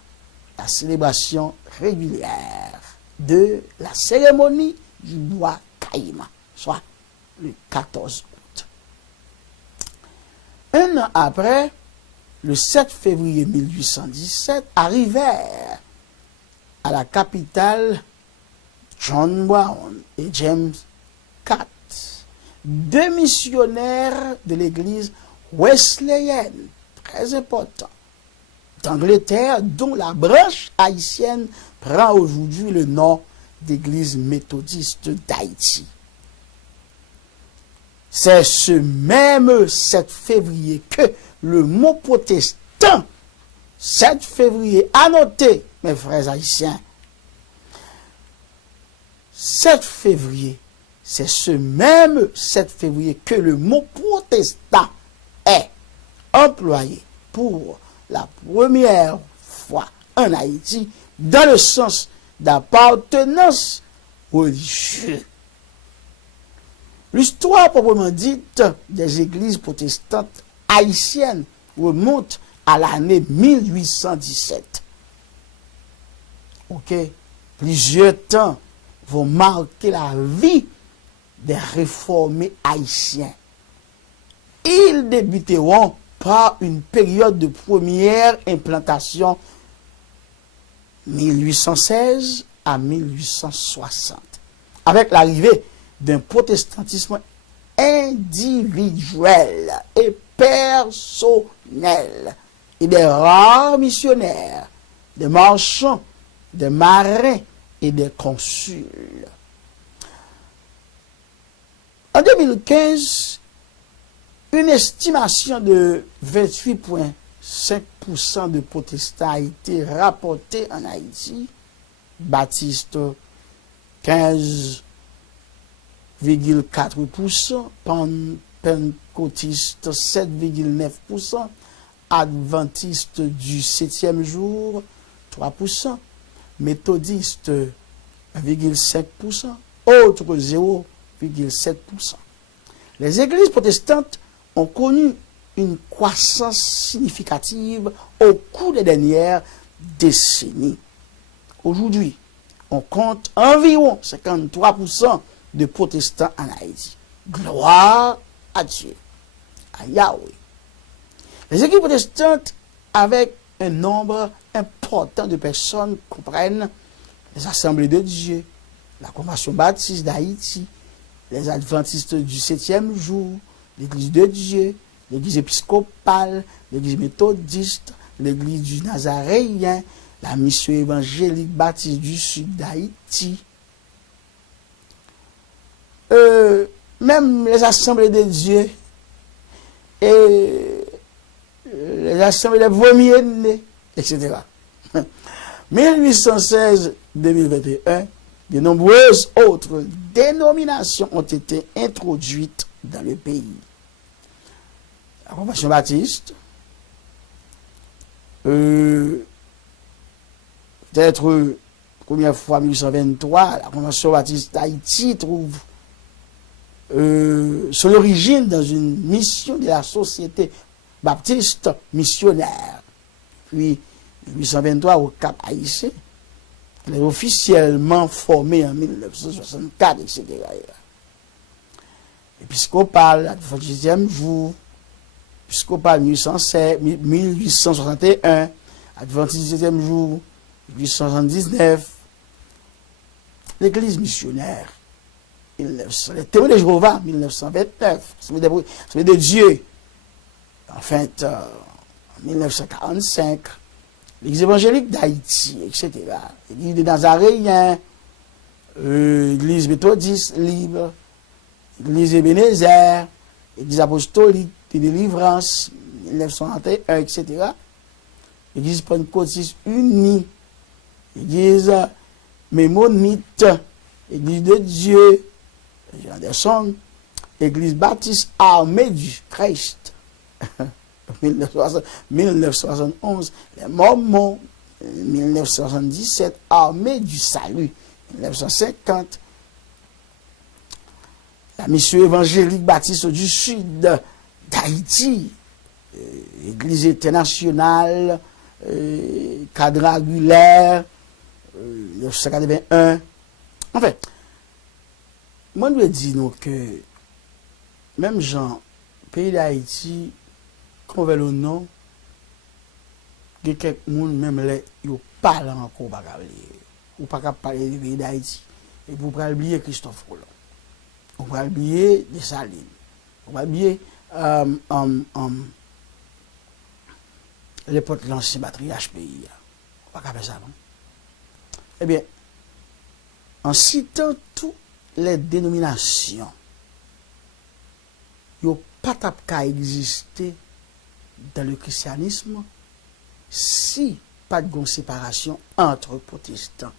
La célébration régulière de la cérémonie du bois Caïma, soit le 14 août. Un an après, le 7 février 1817, arrivèrent à la capitale John Brown et James Catt, 2 missionnaires de l'église wesleyenne, très importants, d'Angleterre, dont la branche haïtienne prend aujourd'hui le nom d'église méthodiste d'Haïti. C'est ce même 7 février que le mot protestant 7 février, à noter, mes frères haïtiens, 7 février, c'est ce même 7 février que le mot protestant est employé pour la première fois en Haïti dans le sens d'appartenance religieuse. L'histoire proprement dite des églises protestantes haïtiennes remonte à l'année 1817. Ok? Plusieurs temps vont marquer la vie des réformés haïtiens. Ils débuteront par une période de première implantation 1816 à 1860, avec l'arrivée d'un protestantisme individuel et personnel et des rares missionnaires, des marchands, des marins et des consuls. En 2015, une estimation de 28,5% de protestants a été rapportée en Haïti, baptiste 15,4%, pentecôtiste 7,9%, adventiste du 7e jour 3%, méthodiste 1,5%, autres 0,7%. Les églises protestantes ont connu une croissance significative au cours des dernières décennies. Aujourd'hui, on compte environ 53% de protestants en Haïti. Gloire à Dieu, à Yahweh. Les églises protestantes, avec un nombre important de personnes, comprennent les assemblées de Dieu, la Convention baptiste d'Haïti, les adventistes du 7e jour, l'Église de Dieu, l'Église épiscopale, l'Église méthodiste, l'Église du Nazaréen, la mission évangélique baptiste du sud d'Haïti. Même les assemblées de Dieu et les assemblées des premiers-nés, etc. 1816-2021, de nombreuses autres dénominations ont été introduites dans le pays. La Convention baptiste, peut-être première fois en 1823, la Convention baptiste d'Haïti trouve son origine dans une mission de la Société baptiste missionnaire. Puis, en 1823, au Cap Haïtien, elle est officiellement formée en 1964, etc. Épiscopal, Adventiste jour, épiscopal 1861, Adventiste 7e jour, 1879, l'église missionnaire, 1900, les témoins de Jéhovah, 1929, c'est de Dieu, en fait, en 1945, l'église évangélique d'Haïti, etc. L'église des Nazaréens, l'église méthodiste libre, l'église Ebenezer, l'église apostolique de délivrance, 1931, etc. L'église pentecôtiste unie, l'église mémonite, l'église de Dieu, Anderson, l'église baptiste armée du Christ, 1971, les Mormons, 1977, armée du salut, 1950, la mission évangélique baptiste du sud d'Haïti, Église internationale, quadrangulaire, 1981. En fait, moi je dis nous que même Jean, pays d'Haïti, qu'on veut le nom, il y a quelques monde même là, ils parlent encore pas ou pas parler du pays d'Haïti. Et vous pouvez oublier Christophe Colomb. Vous pouvez oublier Dessalines. Vous pouvez oublier l'époque de l'ancien patriarche pays. Vous pas faire ça, non? Eh bien, en citant toutes les dénominations, il n'y a pas qu'à exister dans le christianisme si pas de séparation entre protestants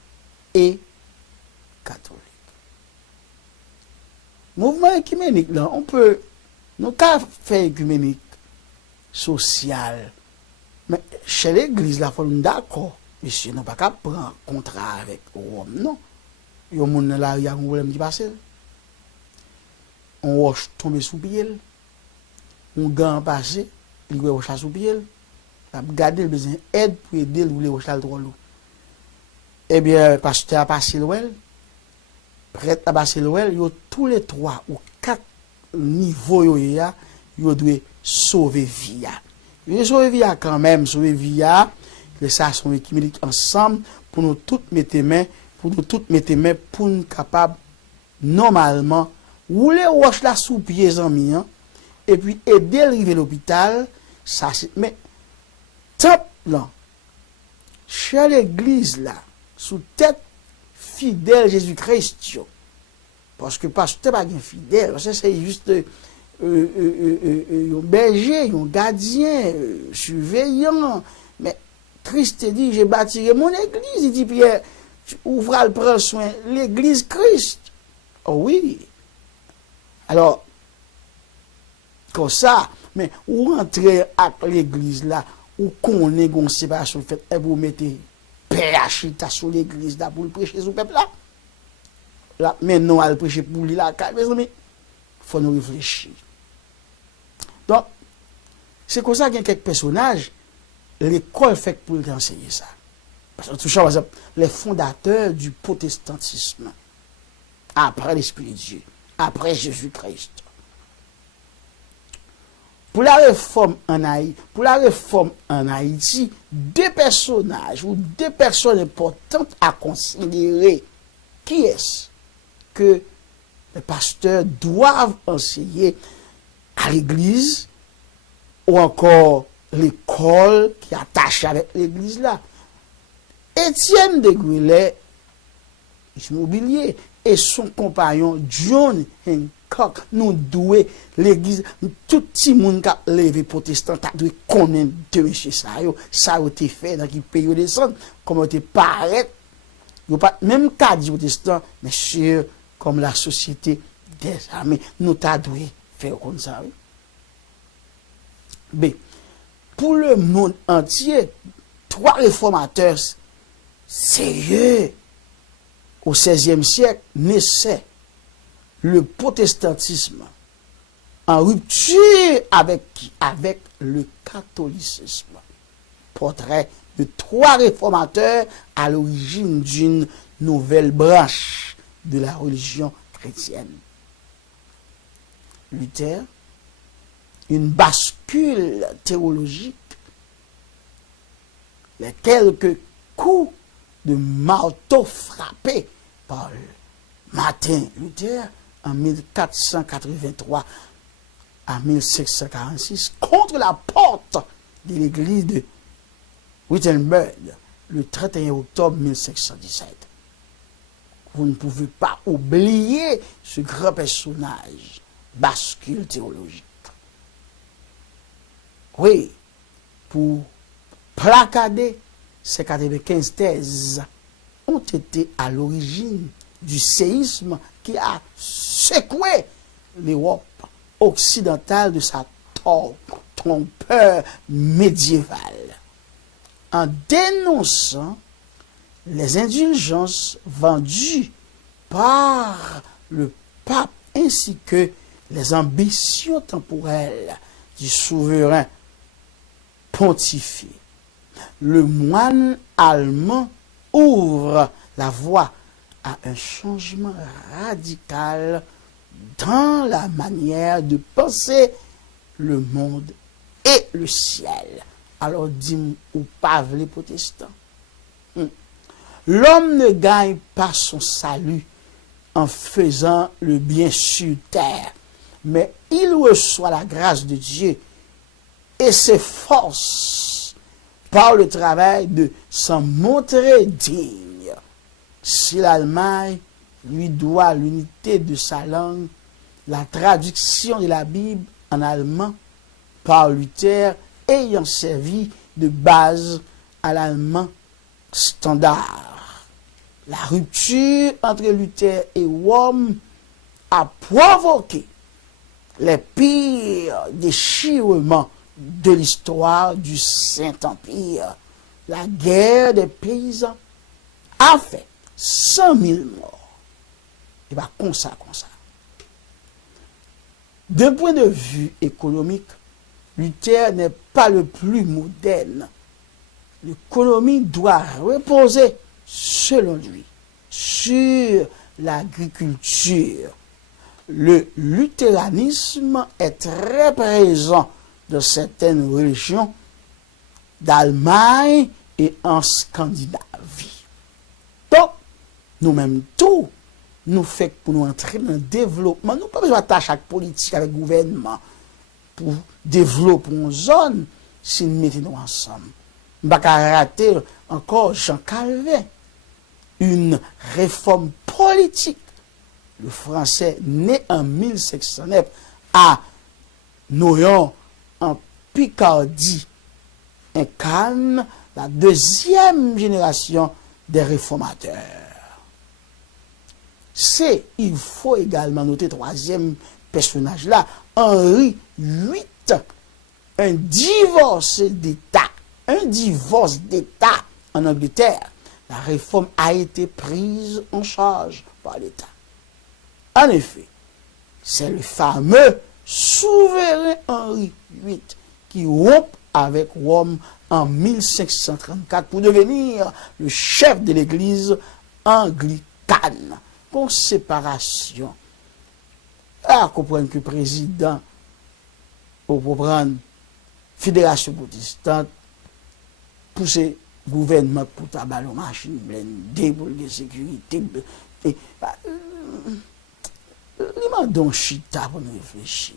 et catholiques. Mouvement écuménique, là, on peut, nous qu'à faire écuménique social, mais chez l'église, là, il faut nous d'accord. Monsieur, nous pas qu'à prendre contrat avec Rome, non. Il y a un monde là, il y a un problème qui passe. On roche tomber sous pied, on gant passé, il va rocher sous pied. A garder le besoin aide pour aider le rocher trop lourd. Eh bien, pasteur a passé loin, prêtre a passé loin, yo tous les 3 ou 4 niveaux yo ya, yo doit sauver vie. Yo sauver vie quand même, sauver vie que ça sont équilibrés ensemble pour nous toutes mettre main, pour nous capable normalement rouler roche la sous pieds amis et puis aider arriver à l'hôpital, ça c'est mais top là. Chez l'église là, sous tête fidèle Jésus-Christ. Parce que pasteur pas fidèle, c'est juste un berger, un gardien, surveillant. Mais Christ dit, j'ai bâti mon église. Il dit, Pierre, tu ouvras le prendre soin, l'église Christ. Oh oui. Alors, comme ça, mais ou rentrer à l'église là, ou qu'on ait une séparation faite, et vous mettez PH sur l'église là pour le prêcher au peuple là. Là, maintenant, à le prêcher pour lui là, mes amis, il faut nous réfléchir. Donc, c'est comme ça qu'il y a quelques personnages, l'école fait pour enseigner ça. Parce que, tout ça, par exemple, les fondateurs du protestantisme, après l'Esprit de Dieu, après Jésus-Christ. Pour la réforme en Haïti, 2 personnages ou 2 personnes importantes à considérer. Qui est-ce que les pasteurs doivent enseigner à l'église ou encore l'école qui est attachée avec l'église là? Étienne de Guillet, immobilier, et son compagnon John Hancock nous doué l'église, tout le monde qui a levé protestant a dû connaître de monsieur ça a été fait dans qui pays descendre comme était paraît pas même cas du protestant mais sûr comme la société des armées nous t'a dû faire comme ça. B, pour le monde entier 3 réformateurs sérieux au XVIe siècle naissait le protestantisme en rupture avec le catholicisme. Portrait de 3 réformateurs à l'origine d'une nouvelle branche de la religion chrétienne. Luther, une bascule théologique, les quelques coups de marteau frappés par Martin Luther en 1483 à 1646 contre la porte de l'église de Wittenberg le 31 octobre 1617. Vous ne pouvez pas oublier ce grand personnage, bascule théologique. Oui, pour placader ces 95 thèses ont été à l'origine du séisme qui a secoué l'Europe occidentale de sa trompeur médiévale. En dénonçant les indulgences vendues par le pape ainsi que les ambitions temporelles du souverain pontifié, le moine allemand ouvre la voie à un changement radical dans la manière de penser le monde et le ciel. Alors, dis-moi, ou pas les protestants. L'homme ne gagne pas son salut en faisant le bien sur terre, mais il reçoit la grâce de Dieu et s'efforce par le travail de s'en montrer digne. Si l'Allemagne lui doit l'unité de sa langue, la traduction de la Bible en allemand par Luther ayant servi de base à l'allemand standard. La rupture entre Luther et Rome a provoqué les pires déchirements de l'histoire du Saint-Empire. La guerre des paysans a fait 100 000 morts. Et bien, comme ça. D'un point de vue économique, Luther n'est pas le plus moderne. L'économie doit reposer, selon lui, sur l'agriculture. Le luthéranisme est très présent dans certaines régions d'Allemagne et en Scandinavie. Donc, nous-mêmes tout, nous fait pour nous entrer dans le développement. Nous n'avons pas besoin d'attacher chaque politique avec le gouvernement pour développer une zone si nous mettons ensemble. Nous ne pouvons pas rater encore Jean Calvin, une réforme politique. Le français né en 1509 à Noyon en Picardie incarne la deuxième génération des réformateurs. Il faut également noter troisième personnage là, Henri VIII, un divorce d'État en Angleterre. La réforme a été prise en charge par l'État. En effet, c'est le fameux souverain Henri VIII qui rompt avec Rome en 1534 pour devenir le chef de l'église anglicane. Pour séparation. À comprendre que le président, pour prendre fédération protestante, pousser le gouvernement pour tabac aux machines blindées, pour la sécurité. Il m'a donné chita pour nous réfléchir.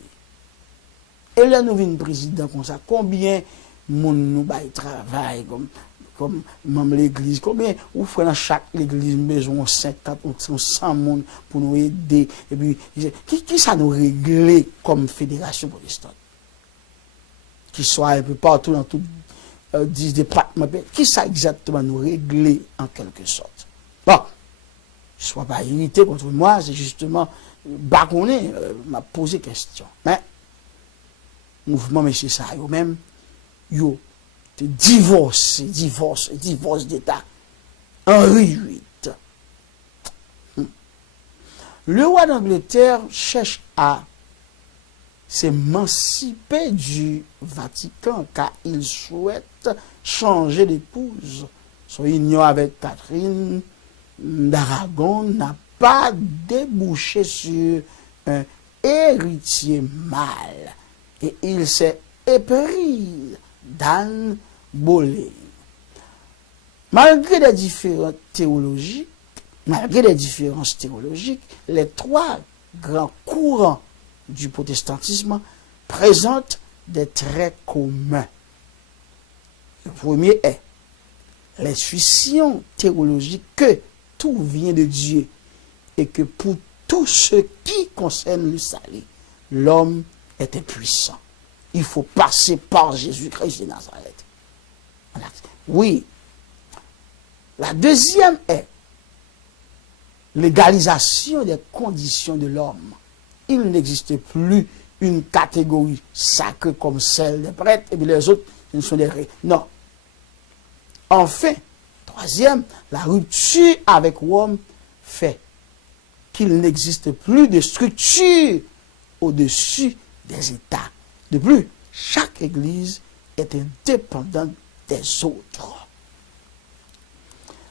Et là, nous venons président comme ça. Combien de monde nous bail travail comme même l'église, combien ou fait dans chaque église besoin 50 ou 100 monde pour nous aider. Et puis, qui ça nous régler comme fédération protestante? Qui soit un peu partout dans tous 10 départements, qui ça exactement nous régler en quelque sorte? Bon, je ne sois pas irrité contre moi, c'est justement baconné, m'a posé question. Mais, mouvement, monsieur ça, même, divorce d'État. Henri VIII. Le roi d'Angleterre cherche à s'émanciper du Vatican car il souhaite changer d'épouse. Son union avec Catherine d'Aragon n'a pas débouché sur un héritier mâle et il s'est épris d'Anne Boleyn. Malgré les différences théologiques, les trois grands courants du protestantisme présentent des traits communs. Le premier est l'intuition théologique que tout vient de Dieu et que pour tout ce qui concerne le salut, l'homme est impuissant. Il faut passer par Jésus-Christ de Nazareth. Oui. La deuxième est l'égalisation des conditions de l'homme. Il n'existe plus une catégorie sacrée comme celle des prêtres et puis les autres, ce ne sont des règles. Non. Enfin, troisième, la rupture avec Rome fait qu'il n'existe plus de structure au-dessus des États. De plus, chaque église est indépendante des autres.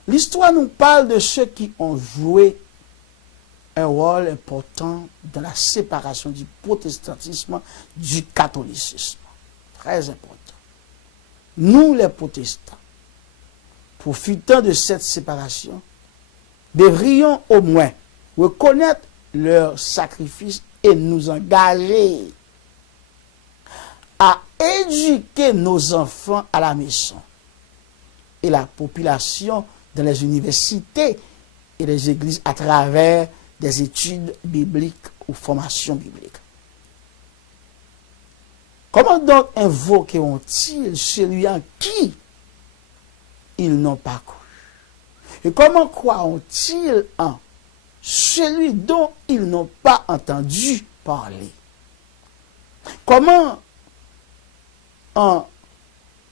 L'histoire nous parle de ceux qui ont joué un rôle important dans la séparation du protestantisme du catholicisme. Très important. Nous, les protestants, profitant de cette séparation, devrions au moins reconnaître leur sacrifice et nous engager à éduquer nos enfants à la maison et la population dans les universités et les églises à travers des études bibliques ou formations bibliques. Comment donc invoqueront-ils celui en qui ils n'ont pas cru? Et comment croiront-ils en celui dont ils n'ont pas entendu parler? Comment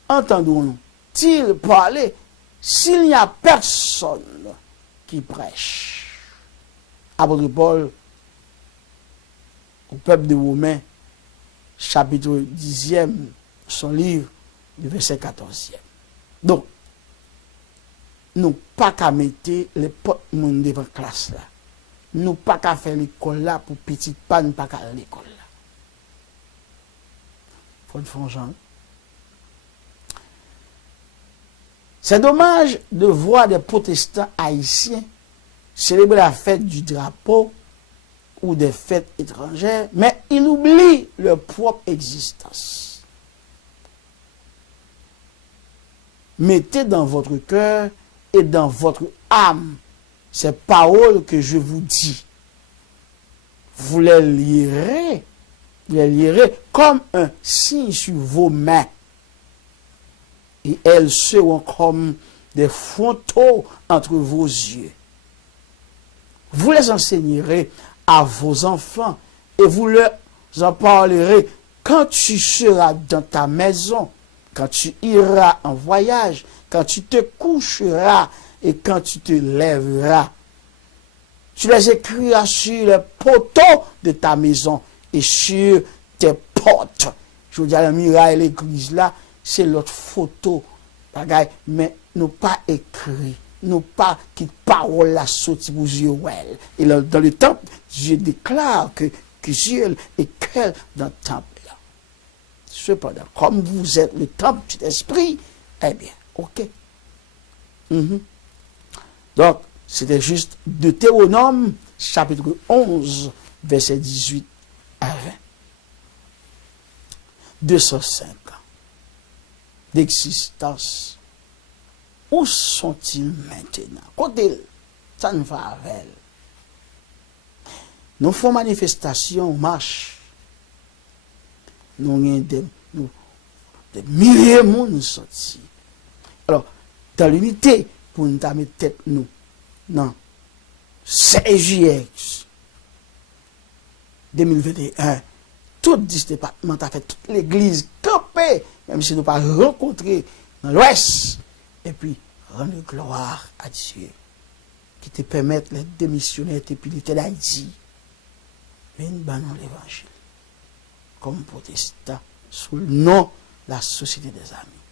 entendront-ils parler s'il n'y a personne qui prêche? Apôtre Paul au peuple des Romains, chapitre 10e, son livre, le verset 14e. Donc, nous pas qu'à mettre les potes monde devant classe là. Nous pas qu'à faire l'école là pour petite panne, pas qu'à l'école là. Faut une franchise. C'est dommage de voir des protestants haïtiens célébrer la fête du drapeau ou des fêtes étrangères, mais ils oublient leur propre existence. Mettez dans votre cœur et dans votre âme ces paroles que je vous dis. Vous les lirez comme un signe sur vos mains. Et elles seront comme des frontaux entre vos yeux. Vous les enseignerez à vos enfants et vous leur en parlerez quand tu seras dans ta maison, quand tu iras en voyage, quand tu te coucheras et quand tu te lèveras. Tu les écriras sur les poteaux de ta maison et sur tes portes. Je veux dire, la muraille, l'église là, c'est l'autre photo. Mais nous pas écrit. Nous pas qui parole la sortie pour Dieu. Et là, dans le temple, je déclare que Dieu est quel dans le temple là. Cependant, comme vous êtes le temple de l'esprit, eh bien, ok. Donc, c'était juste Deutéronome, chapitre 11, verset 18 à 20. 205 ans d'existence. Où sont-ils maintenant? Côté, ça ne va avec. Nous faisons manifestation, marche. Nous avons des milliers de monde sortis. Alors, dans l'unité, pour nous mettre tête nous, non, 16 juillet 2021, tout le département a fait toute l'église campée, même si nous pas rencontré dans l'ouest, et puis rendre gloire à Dieu, qui te permettre les démissionnaires et puis d'Haïti, venir banner l'évangile, comme protestant, sous le nom de la Société des Amis.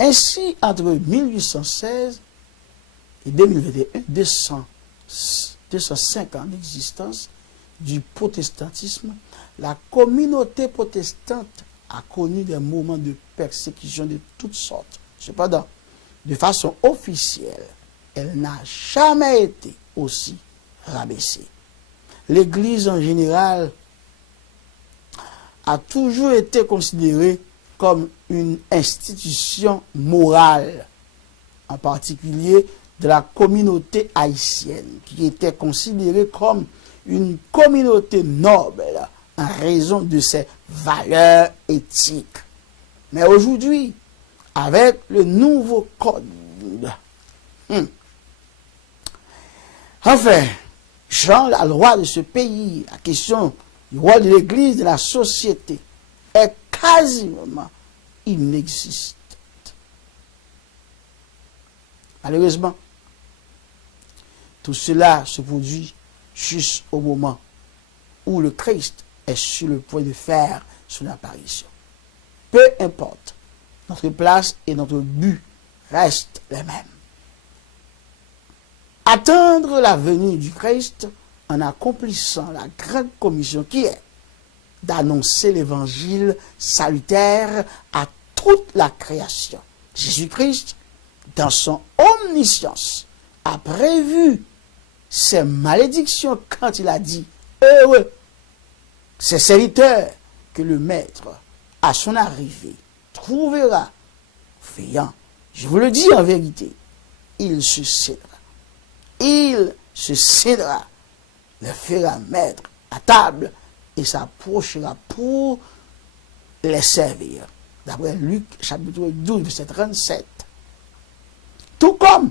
Ainsi, entre 1816 et 2021, 205 ans d'existence du protestantisme, la communauté protestante a connu des moments de persécution de toutes sortes. Cependant, de façon officielle, elle n'a jamais été aussi rabaissée. L'Église en général a toujours été considérée comme une institution morale, en particulier de la communauté haïtienne, qui était considérée comme une communauté noble en raison de ses valeurs éthiques. Mais aujourd'hui, avec le nouveau code, enfin, changeant la loi de ce pays, la question du rôle de l'Église, de la société, est quasiment inexistante. Malheureusement, tout cela se produit juste au moment où le Christ est sur le point de faire son apparition. Peu importe, notre place et notre but restent les mêmes. Attendre la venue du Christ en accomplissant la grande commission qui est d'annoncer l'évangile salutaire à toute la création. Jésus-Christ, dans son omniscience, a prévu ces malédictions quand il a dit « Heureux ces serviteurs que le maître, à son arrivée, trouvera veillant. » Je vous le dis en vérité, il se cédera. Il se cédera, le fera mettre à table et s'approchera pour les servir. D'après Luc chapitre 12, verset 37. Tout comme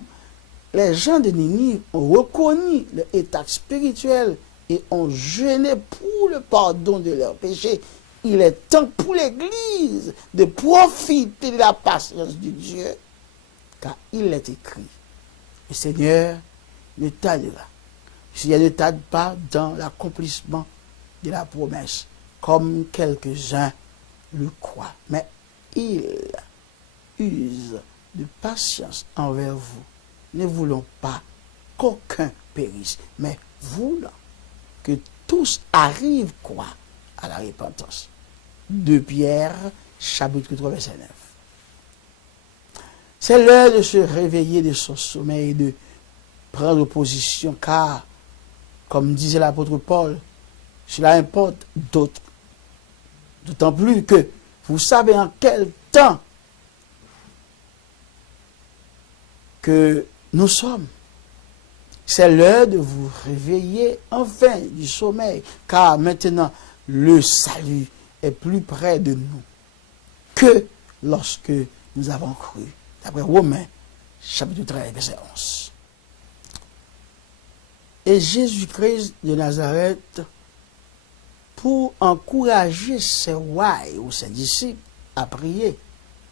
les gens de Ninive ont reconnu leur état spirituel et ont jeûné pour le pardon de leurs péchés, il est temps pour l'Église de profiter de la patience de Dieu, car il est écrit, le Seigneur ne tardera. Le Seigneur ne tarde pas dans l'accomplissement de la promesse, comme quelques-uns le croient, mais il use de patience envers vous, ne voulant pas qu'aucun périsse, mais voulant que tous arrivent quoi à la repentance. 2 Pierre, chapitre 3, verset 9. C'est l'heure de se réveiller de son sommeil et de prendre position, car, comme disait l'apôtre Paul, cela importe d'autant plus que vous savez en quel temps que nous sommes. C'est l'heure de vous réveiller enfin du sommeil, car maintenant le salut est plus près de nous que lorsque nous avons cru. D'après Romains, chapitre 13, verset 11. Et Jésus-Christ de Nazareth, pour encourager ses ouailles ou ses disciples à prier,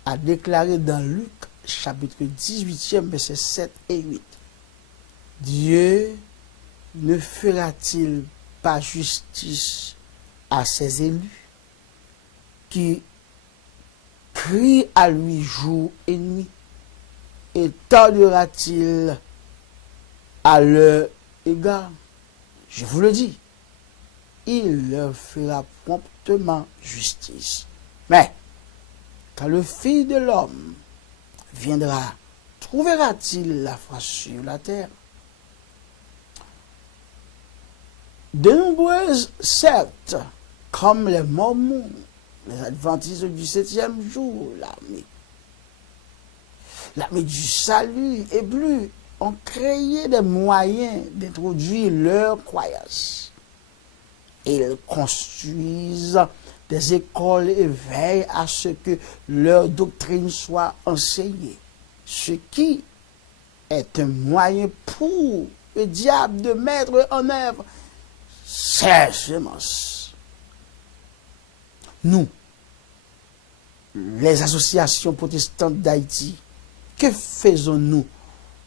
a déclaré dans Luc, chapitre 18, verset 7 et 8. Dieu ne fera-t-il pas justice à ses élus qui crient à lui jour et nuit, et tardera-t-il à leur égard? Je vous le dis, il leur fera promptement justice. Mais quand le Fils de l'homme viendra, trouvera-t-il la foi sur la terre? De nombreuses sectes, comme les Mormons, les Adventistes du 7e jour, l'armée du salut et plus, ont créé des moyens d'introduire leur croyance. Ils construisent des écoles et veillent à ce que leur doctrine soit enseignée, ce qui est un moyen pour le diable de mettre en œuvre ses semences. Nous, les associations protestantes d'Haïti, que faisons-nous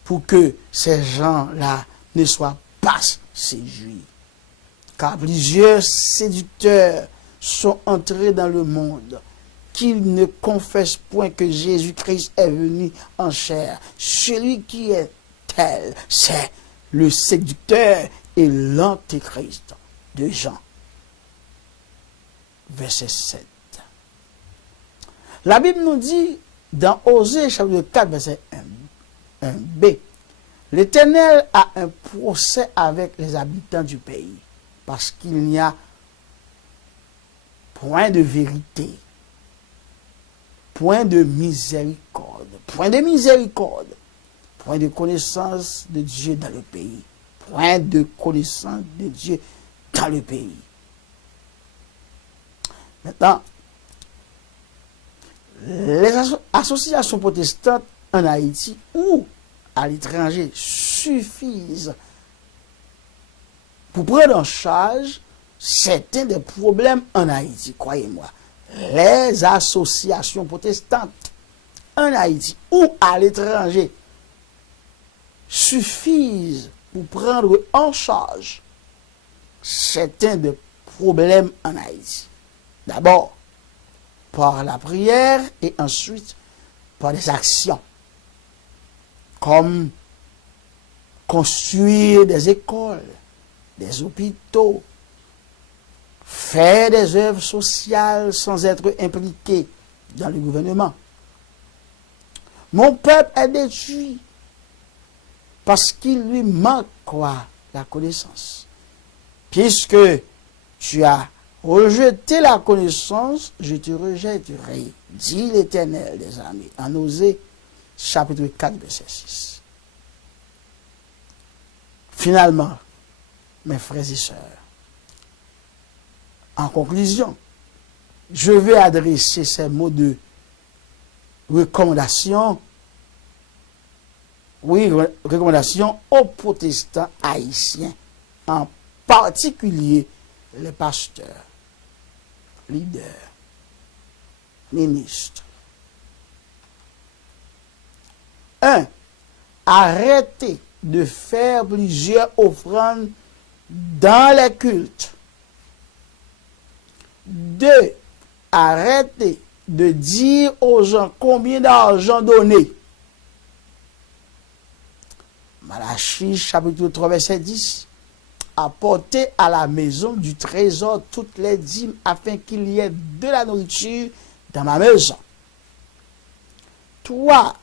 pour que ces gens-là ne soient pas séduits? Car plusieurs séducteurs sont entrés dans le monde, qu'ils ne confessent point que Jésus-Christ est venu en chair. Celui qui est tel, c'est le séducteur et l'antéchrist de Jean. Verset 7. La Bible nous dit, dans Osée, chapitre 4, verset 1b, l'Éternel a un procès avec les habitants du pays, parce qu'il n'y a point de vérité, point de miséricorde, point de connaissance de Dieu dans le pays, point de connaissance de Dieu dans le pays. Maintenant, les associations protestantes en Haïti ou à l'étranger suffisent pour prendre en charge certains des problèmes en Haïti, croyez-moi. Les associations protestantes en Haïti ou à l'étranger suffisent pour prendre en charge certains des problèmes en Haïti. D'abord, par la prière et ensuite par des actions, comme construire des écoles, des hôpitaux, faire des œuvres sociales sans être impliqué dans le gouvernement. Mon peuple est détruit parce qu'il lui manque quoi? La connaissance. Puisque tu as rejeté la connaissance, je te rejetterai, dit l'Éternel des armées, en Osée, chapitre 4, verset 6. Finalement, mes frères et sœurs, En conclusion, je vais adresser ces mots de recommandation, recommandation aux protestants haïtiens, en particulier les pasteurs, leaders, ministres. 1. Arrêtez de faire plusieurs offrandes dans les cultes. 2. Arrêtez de dire aux gens combien d'argent donner. Malachie chapitre 3 verset 10. Apportez à la maison du trésor toutes les dîmes afin qu'il y ait de la nourriture dans ma maison. 3.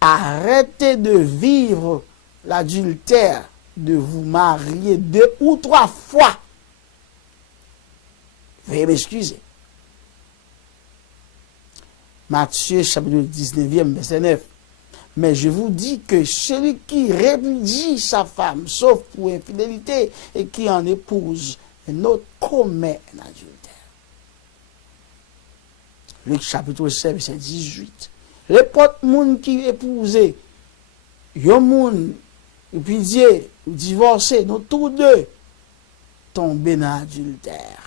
Arrêtez de vivre l'adultère, de vous marier 2 ou 3 fois. Veuillez m'excuser. Matthieu chapitre 19, verset 9. Mais je vous dis que celui qui répudie sa femme, sauf pour infidélité, et qui en épouse un autre, commet un adultère. Luc chapitre 7, verset 18. Les potes moun qui épousent, yon moun, et puis Dieu, divorcé, nous tous deux, tombés dans l'adultère.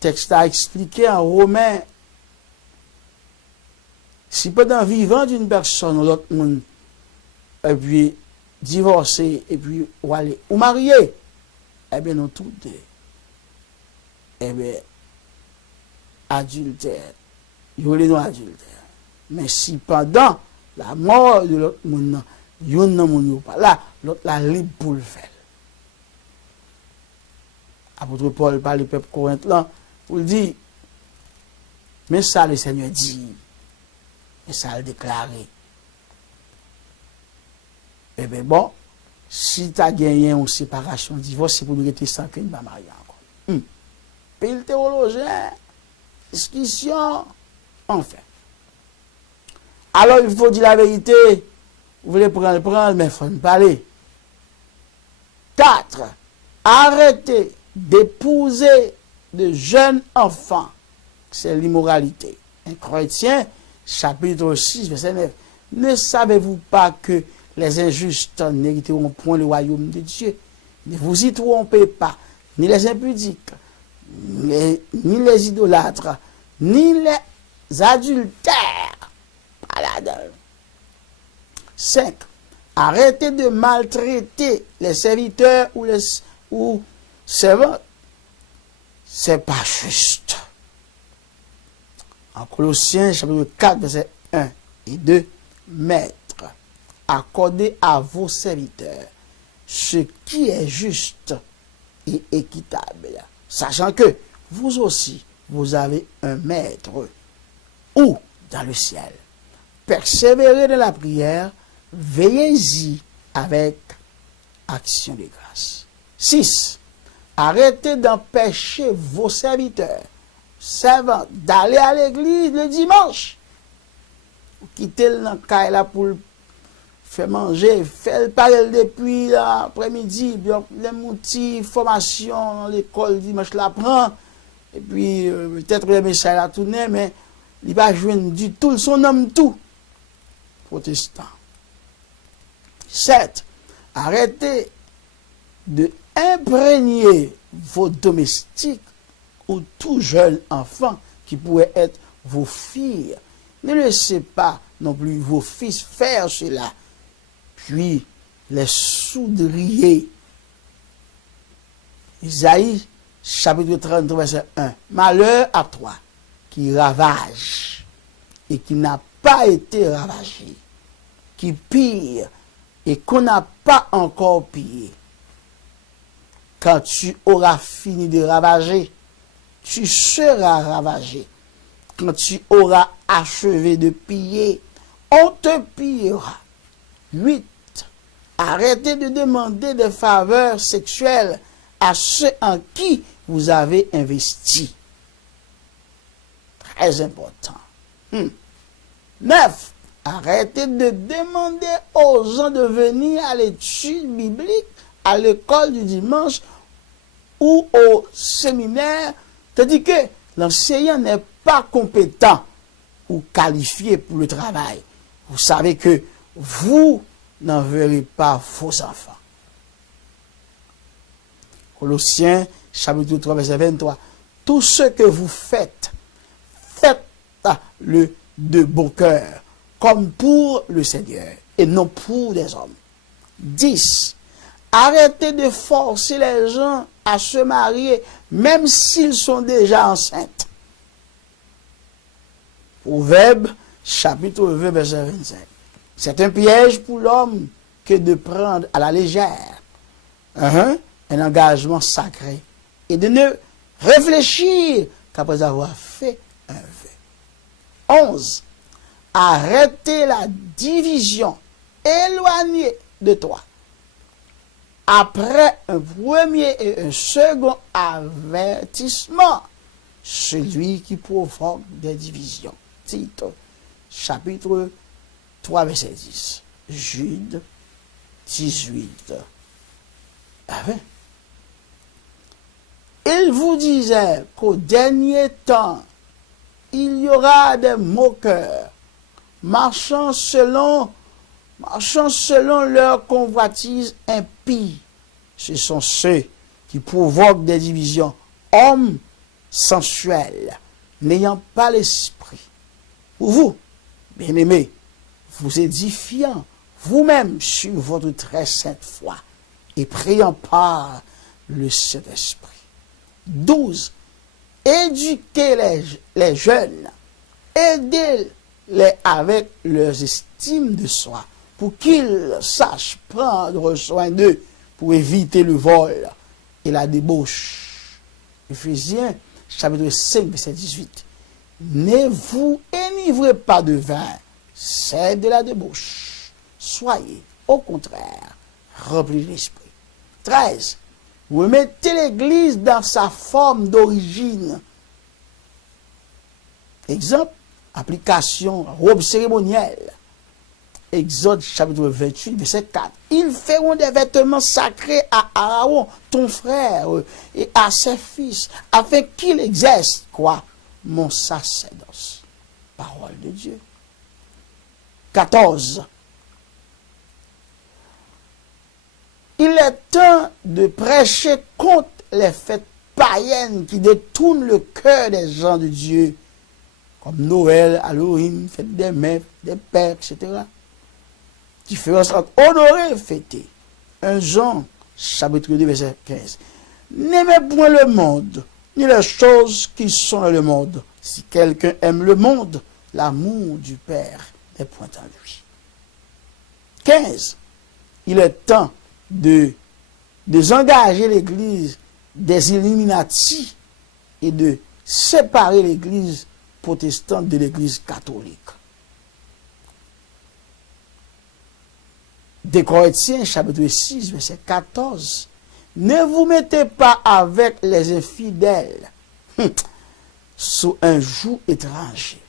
Texte a expliqué en Romain, si pendant vivant d'une personne ou l'autre monde, et puis divorcé, et puis ou aller, ou marié, eh bien nous tous deux, eh bien, adultère, ils nous adultère. Mais si pendant la mort de l'autre monde, yon nan moun yo pas là, l'autre la libre pour le faire. Apôtre Paul parle le peuple Corinthe là, pour dire, mais ça le Seigneur dit, mais ça le déclaré. Eh bien bon, si tu as gagné une séparation, divorce, c'est pour nous rester sans qu'une pas marier encore. Puis le théologien, discussion, enfin. Alors il faut dire la vérité, vous voulez prendre, mais il faut ne parler. 4. Arrêtez d'épouser de jeunes enfants. C'est l'immoralité. Un chrétien, chapitre 6, verset 9. Ne savez-vous pas que les injustes n'hériteront point le royaume de Dieu? Ne vous y trompez pas, ni les impudiques, ni les idolâtres, ni les adultères. Pas là-dedans. 5. Arrêtez de maltraiter les serviteurs ou servants. C'est pas juste. En Colossiens, chapitre 4, verset 1 et 2, Maîtres, accordez à vos serviteurs ce qui est juste et équitable, sachant que vous aussi, vous avez un maître ou dans le ciel. Persévérez dans la prière, veillez-y avec action de grâce. 6. Arrêtez d'empêcher vos serviteurs, servants, d'aller à l'église le dimanche. Vous quittez le caille là pour faire manger, faire parler depuis l'après-midi, les moutils, formation dans l'école dimanche la prend, et puis peut-être le message la tourner, mais il va joindre du tout, son homme tout. Protestant. 7. Arrêtez de imprégner vos domestiques ou tout jeune enfant qui pourrait être vos filles. Ne laissez pas non plus vos fils faire cela, puis les soudrier. Isaïe, chapitre 33, verset 1. Malheur à toi qui ravage et qui n'a pas été ravagé, qui pille et qu'on n'a pas encore pillé. Quand tu auras fini de ravager, tu seras ravagé. Quand tu auras achevé de piller, on te pillera. 8. Arrêtez de demander des faveurs sexuelles à ceux en qui vous avez investi. Très important. 9. Arrêtez de demander aux gens de venir à l'étude biblique, à l'école du dimanche ou au séminaire, tandis que l'enseignant n'est pas compétent ou qualifié pour le travail. Vous savez que vous n'enverrez pas vos enfants. Colossiens, chapitre 3, verset 23. Tout ce que vous faites, faites-le de bon cœur, comme pour le Seigneur, et non pour des hommes. 10. Arrêtez de forcer les gens à se marier, même s'ils sont déjà enceintes. Proverbe, chapitre 20, verset 25. C'est un piège pour l'homme que de prendre à la légère un engagement sacré et de ne réfléchir qu'après avoir fait un vœu. 11. Arrêtez la division. Éloignez de toi. Après un premier et un second avertissement, celui qui provoque des divisions. Tite, chapitre 3, verset 10. Jude 18. Amen. Il vous disait qu'au dernier temps, il y aura des moqueurs, marchant selon leur convoitise impie. Ce sont ceux qui provoquent des divisions, hommes sensuels, n'ayant pas l'esprit. Pour vous, bien-aimés, vous édifiant vous-même sur votre très sainte foi et priant par le Saint-Esprit. 12. Éduquez les jeunes, aidez-les avec leurs estimes de soi, pour qu'ils sachent prendre soin d'eux, pour éviter le vol et la débauche. Éphésiens, chapitre 5, verset 18. Ne vous enivrez pas de vin, c'est de la débauche. Soyez, au contraire, remplis de l'esprit. 13. Vous mettez l'Église dans sa forme d'origine. Exemple, application, robe cérémonielle. Exode chapitre 28, verset 4. Ils feront des vêtements sacrés à Aaron, ton frère, et à ses fils, afin qu'il exerce, quoi? Mon sacerdoce. Parole de Dieu. 14. Il est temps de prêcher contre les fêtes païennes qui détournent le cœur des gens de Dieu, comme Noël, Halloween, fête des mères, des pères, etc. Différence entre honorer et fêter. 1 Jean, chapitre 2, verset 15. N'aimez point le monde, ni les choses qui sont dans le monde. Si quelqu'un aime le monde, l'amour du Père n'est point en lui. 15. Il est temps de désengager l'Église des Illuminati et de séparer l'Église protestante de l'Église catholique. Des Corinthiens, chapitre 6, verset 14. Ne vous mettez pas avec les infidèles sous un joug étranger.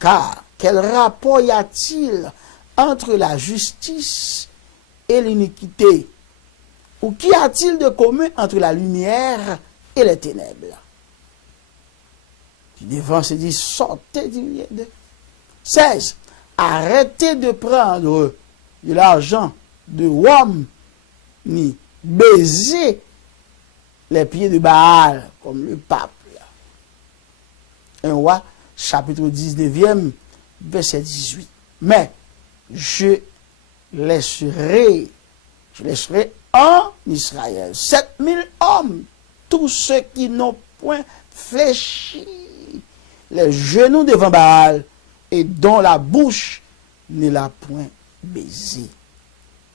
Car quel rapport y a-t-il entre la justice et l'iniquité? Ou qu'y a-t-il de commun entre la lumière et les ténèbres? Puis devant se dit, sortez du milieu d'eux. 16. Arrêtez de prendre de l'argent de Rome, ni baiser les pieds de Baal, comme le pape. 1 Roi, chapitre 19, verset 18. Mais je laisserai en Israël 7000 hommes, tous ceux qui n'ont point fléchi les genoux devant Baal et dont la bouche ne l'a point baisé.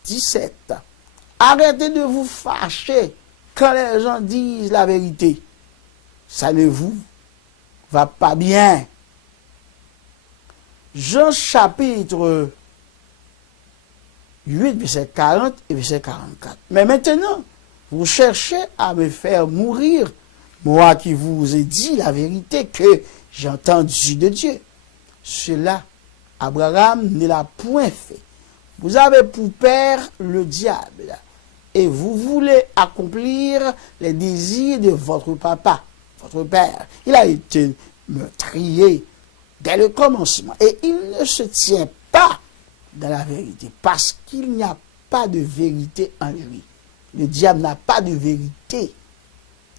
17. Arrêtez de vous fâcher quand les gens disent la vérité. Ça ne vous va pas bien. Jean chapitre 8, verset 40 et verset 44. Mais maintenant, vous cherchez à me faire mourir, moi qui vous ai dit la vérité que j'ai entendue de Dieu. Cela Abraham ne l'a point fait. Vous avez pour père le diable et vous voulez accomplir les désirs de votre papa, votre père. Il a été meurtrier dès le commencement et il ne se tient pas dans la vérité parce qu'il n'y a pas de vérité en lui. Le diable n'a pas de vérité.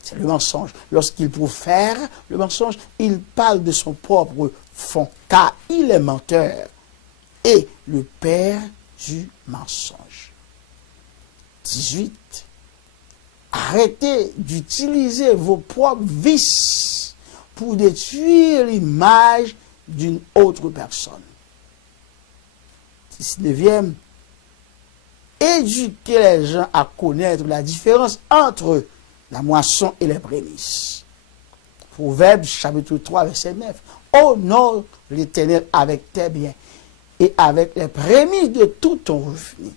C'est le mensonge. Lorsqu'il profère le mensonge, il parle de son propre fond, car il est menteur et le père du mensonge. 18. Arrêtez d'utiliser vos propres vices pour détruire l'image d'une autre personne. 19e. Éduquer les gens à connaître la différence entre la moisson et les prémices. Proverbe chapitre 3, verset 9. Honore l'Éternel avec tes biens et avec les prémices de tout ton revenu.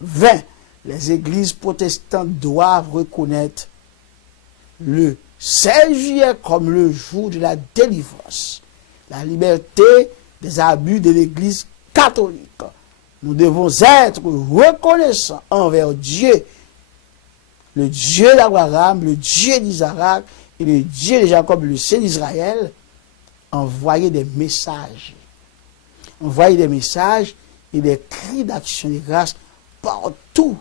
20. Les églises protestantes doivent reconnaître le 16 juillet comme le jour de la délivrance, la liberté des abus de l'église catholique. Nous devons être reconnaissants envers Dieu, le Dieu d'Abraham, le Dieu d'Isaac et le Dieu de Jacob, le Saint d'Israël, envoyer des messages. Envoyer des messages et des cris d'action de grâce partout.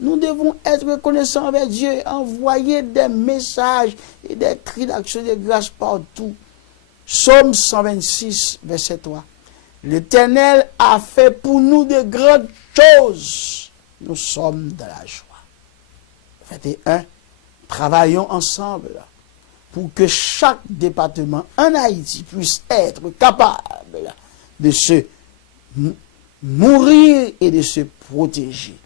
Nous devons être reconnaissants envers Dieu, envoyer des messages et des cris d'action de grâce partout. Psaume 126, verset 3. L'Éternel a fait pour nous de grandes choses. Nous sommes dans la joie. 21. Travaillons ensemble pour que chaque département en Haïti puisse être capable de se mourir et de se protéger.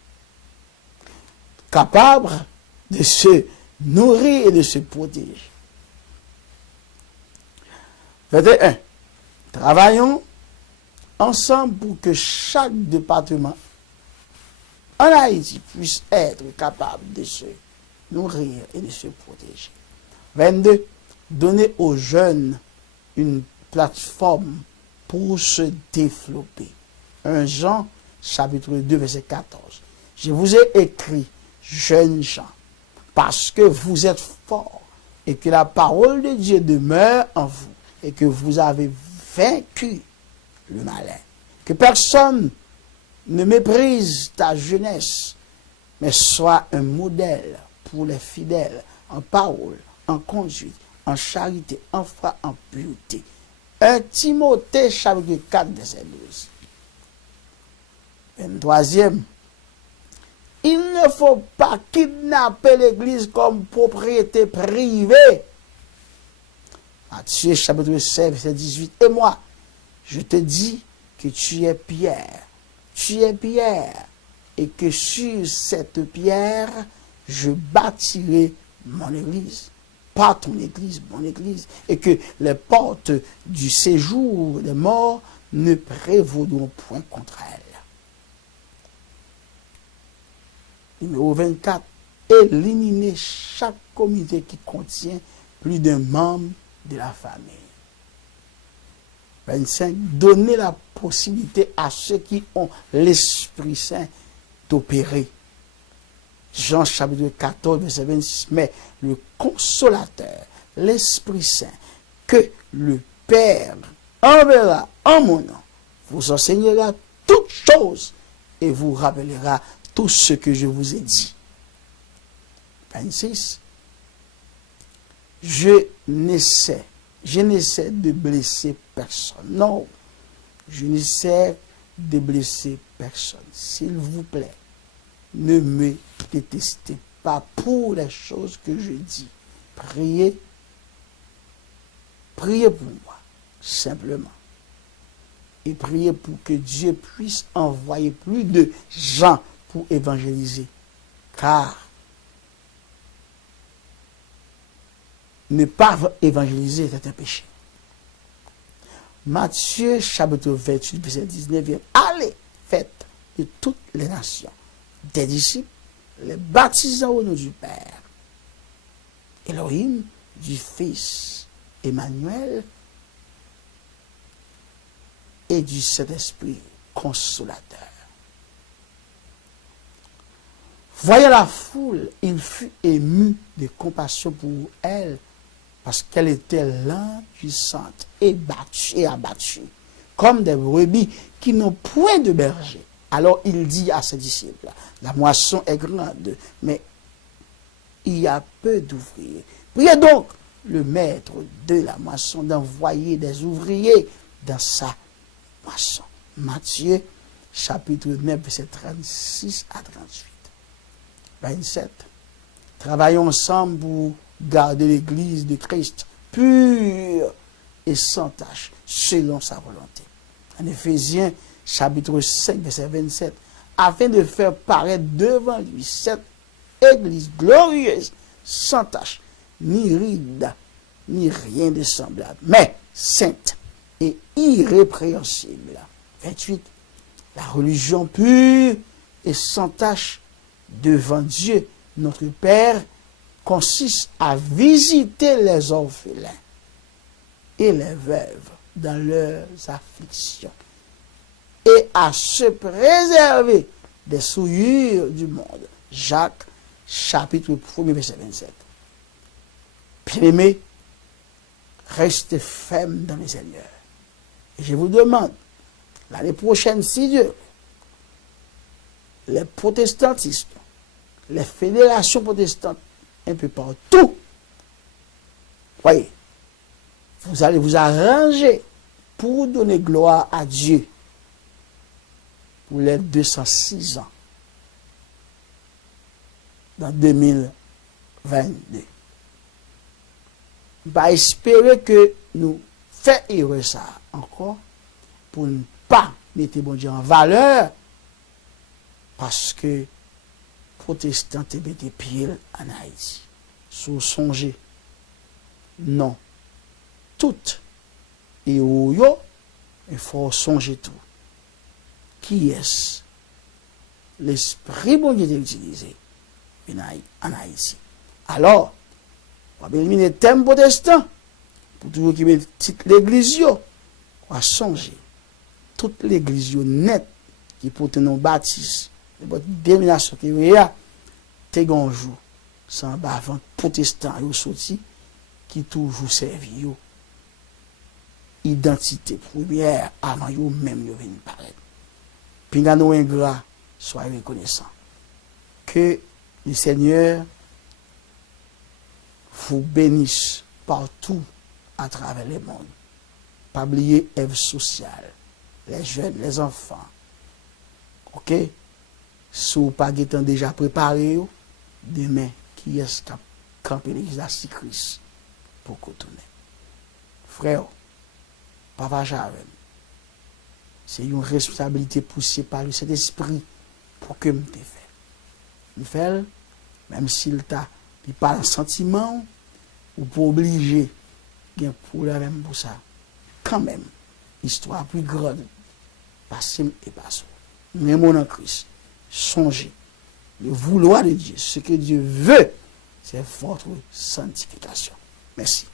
Capable de se nourrir et de se protéger. 21. Travaillons ensemble pour que chaque département en Haïti puisse être capable de se nourrir et de se protéger. 22. Donner aux jeunes une plateforme pour se développer. 1 Jean, chapitre 2, verset 14. Je vous ai écrit, jeunes gens, parce que vous êtes forts et que la parole de Dieu demeure en vous et que vous avez vaincu le malin. Que personne ne méprise ta jeunesse, mais sois un modèle pour les fidèles en parole, en conduite, en charité, en foi, en pureté. 1 Timothée, chapitre 4, verset 12. 23e. Il ne faut pas kidnapper l'Église comme propriété privée. Matthieu, chapitre 16, verset 18. Et moi, je te dis que tu es Pierre. Tu es Pierre. Et que sur cette pierre, je bâtirai mon Église. Pas ton Église, mon Église. Et que les portes du séjour des morts ne prévaudront point contre elle. Numéro 24. Éliminer chaque comité qui contient plus d'un membre de la famille. 25. Donner la possibilité à ceux qui ont l'Esprit Saint d'opérer. Jean chapitre 14, verset 26. Mais le consolateur, l'Esprit Saint, que le Père enverra en mon nom, vous enseignera toutes choses et vous rappellera tout ce que je vous ai dit. 26. Je n'essaie de blesser personne. Non, je n'essaie de blesser personne. S'il vous plaît, ne me détestez pas pour les choses que je dis. Priez pour moi, simplement. Et priez pour que Dieu puisse envoyer plus de gens pour évangéliser. Car ne pas évangéliser est un péché. Matthieu chapitre 28, verset 19. Allez, faites de toutes les nations des disciples, les baptisant au nom du Père, Elohim, du Fils, Emmanuel, et du Saint-Esprit consolateur. Voyant la foule, il fut ému de compassion pour elle, parce qu'elle était lente, puissante, et abattue, comme des brebis qui n'ont point de berger. Alors il dit à ses disciples, la moisson est grande, mais il y a peu d'ouvriers. Priez donc le maître de la moisson d'envoyer des ouvriers dans sa moisson. Matthieu, chapitre 9, verset 36 à 38. 27. Travaillons ensemble pour garder l'Église de Christ pure et sans tache, selon sa volonté. En Éphésiens, chapitre 5, verset 27, afin de faire paraître devant lui cette Église glorieuse, sans tache, ni ride, ni rien de semblable, mais sainte et irrépréhensible. 28. La religion pure et sans tache devant Dieu, notre Père, consiste à visiter les orphelins et les veuves dans leurs afflictions et à se préserver des souillures du monde. Jacques, chapitre 1, verset 27. Bien-aimés, restez fermes dans le Seigneur. Et je vous demande, l'année prochaine, si Dieu, les protestantistes, les fédérations protestantes, un peu partout, voyez, vous allez vous arranger pour donner gloire à Dieu pour les 206 ans dans 2022. Va espérer que nous fassions ça encore pour ne pas mettre bon Dieu en valeur parce que protestants te mettent pied en Haïti. Sous songer, non, tout et où yo, il faut songer tout. Qui est-ce? L'esprit bon Dieu est utilisé en Haïti. Alors, on va éliminer le thème protestant pour toujours qui met l'église, on va songer toute l'église nette qui porte nos bâtisses, votre détermination qui est là, t'es un jour, sans bavant protestant yo sorti qui toujours servi yo identité première avant yo même yo venir paraître. Puis nous ingrat, soyez reconnaissants que le Seigneur vous bénisse partout à travers le monde. Pas oublier œuvre sociale, les jeunes, les enfants. OK? Si vous pas déjà préparé, demain, qui est-ce qui a campé l'église de Christ pour retourner? Frère, papa Javel, c'est une responsabilité poussée par le Saint-Esprit pour que je te fasse. Je fais, même s'il t'a pas un sentiment, ou pas obligé, il y a un problème pour ça. Quand même, histoire plus grande, passé et passé. Mais mon en Christ, songez, le vouloir de Dieu, ce que Dieu veut, c'est votre sanctification. Merci.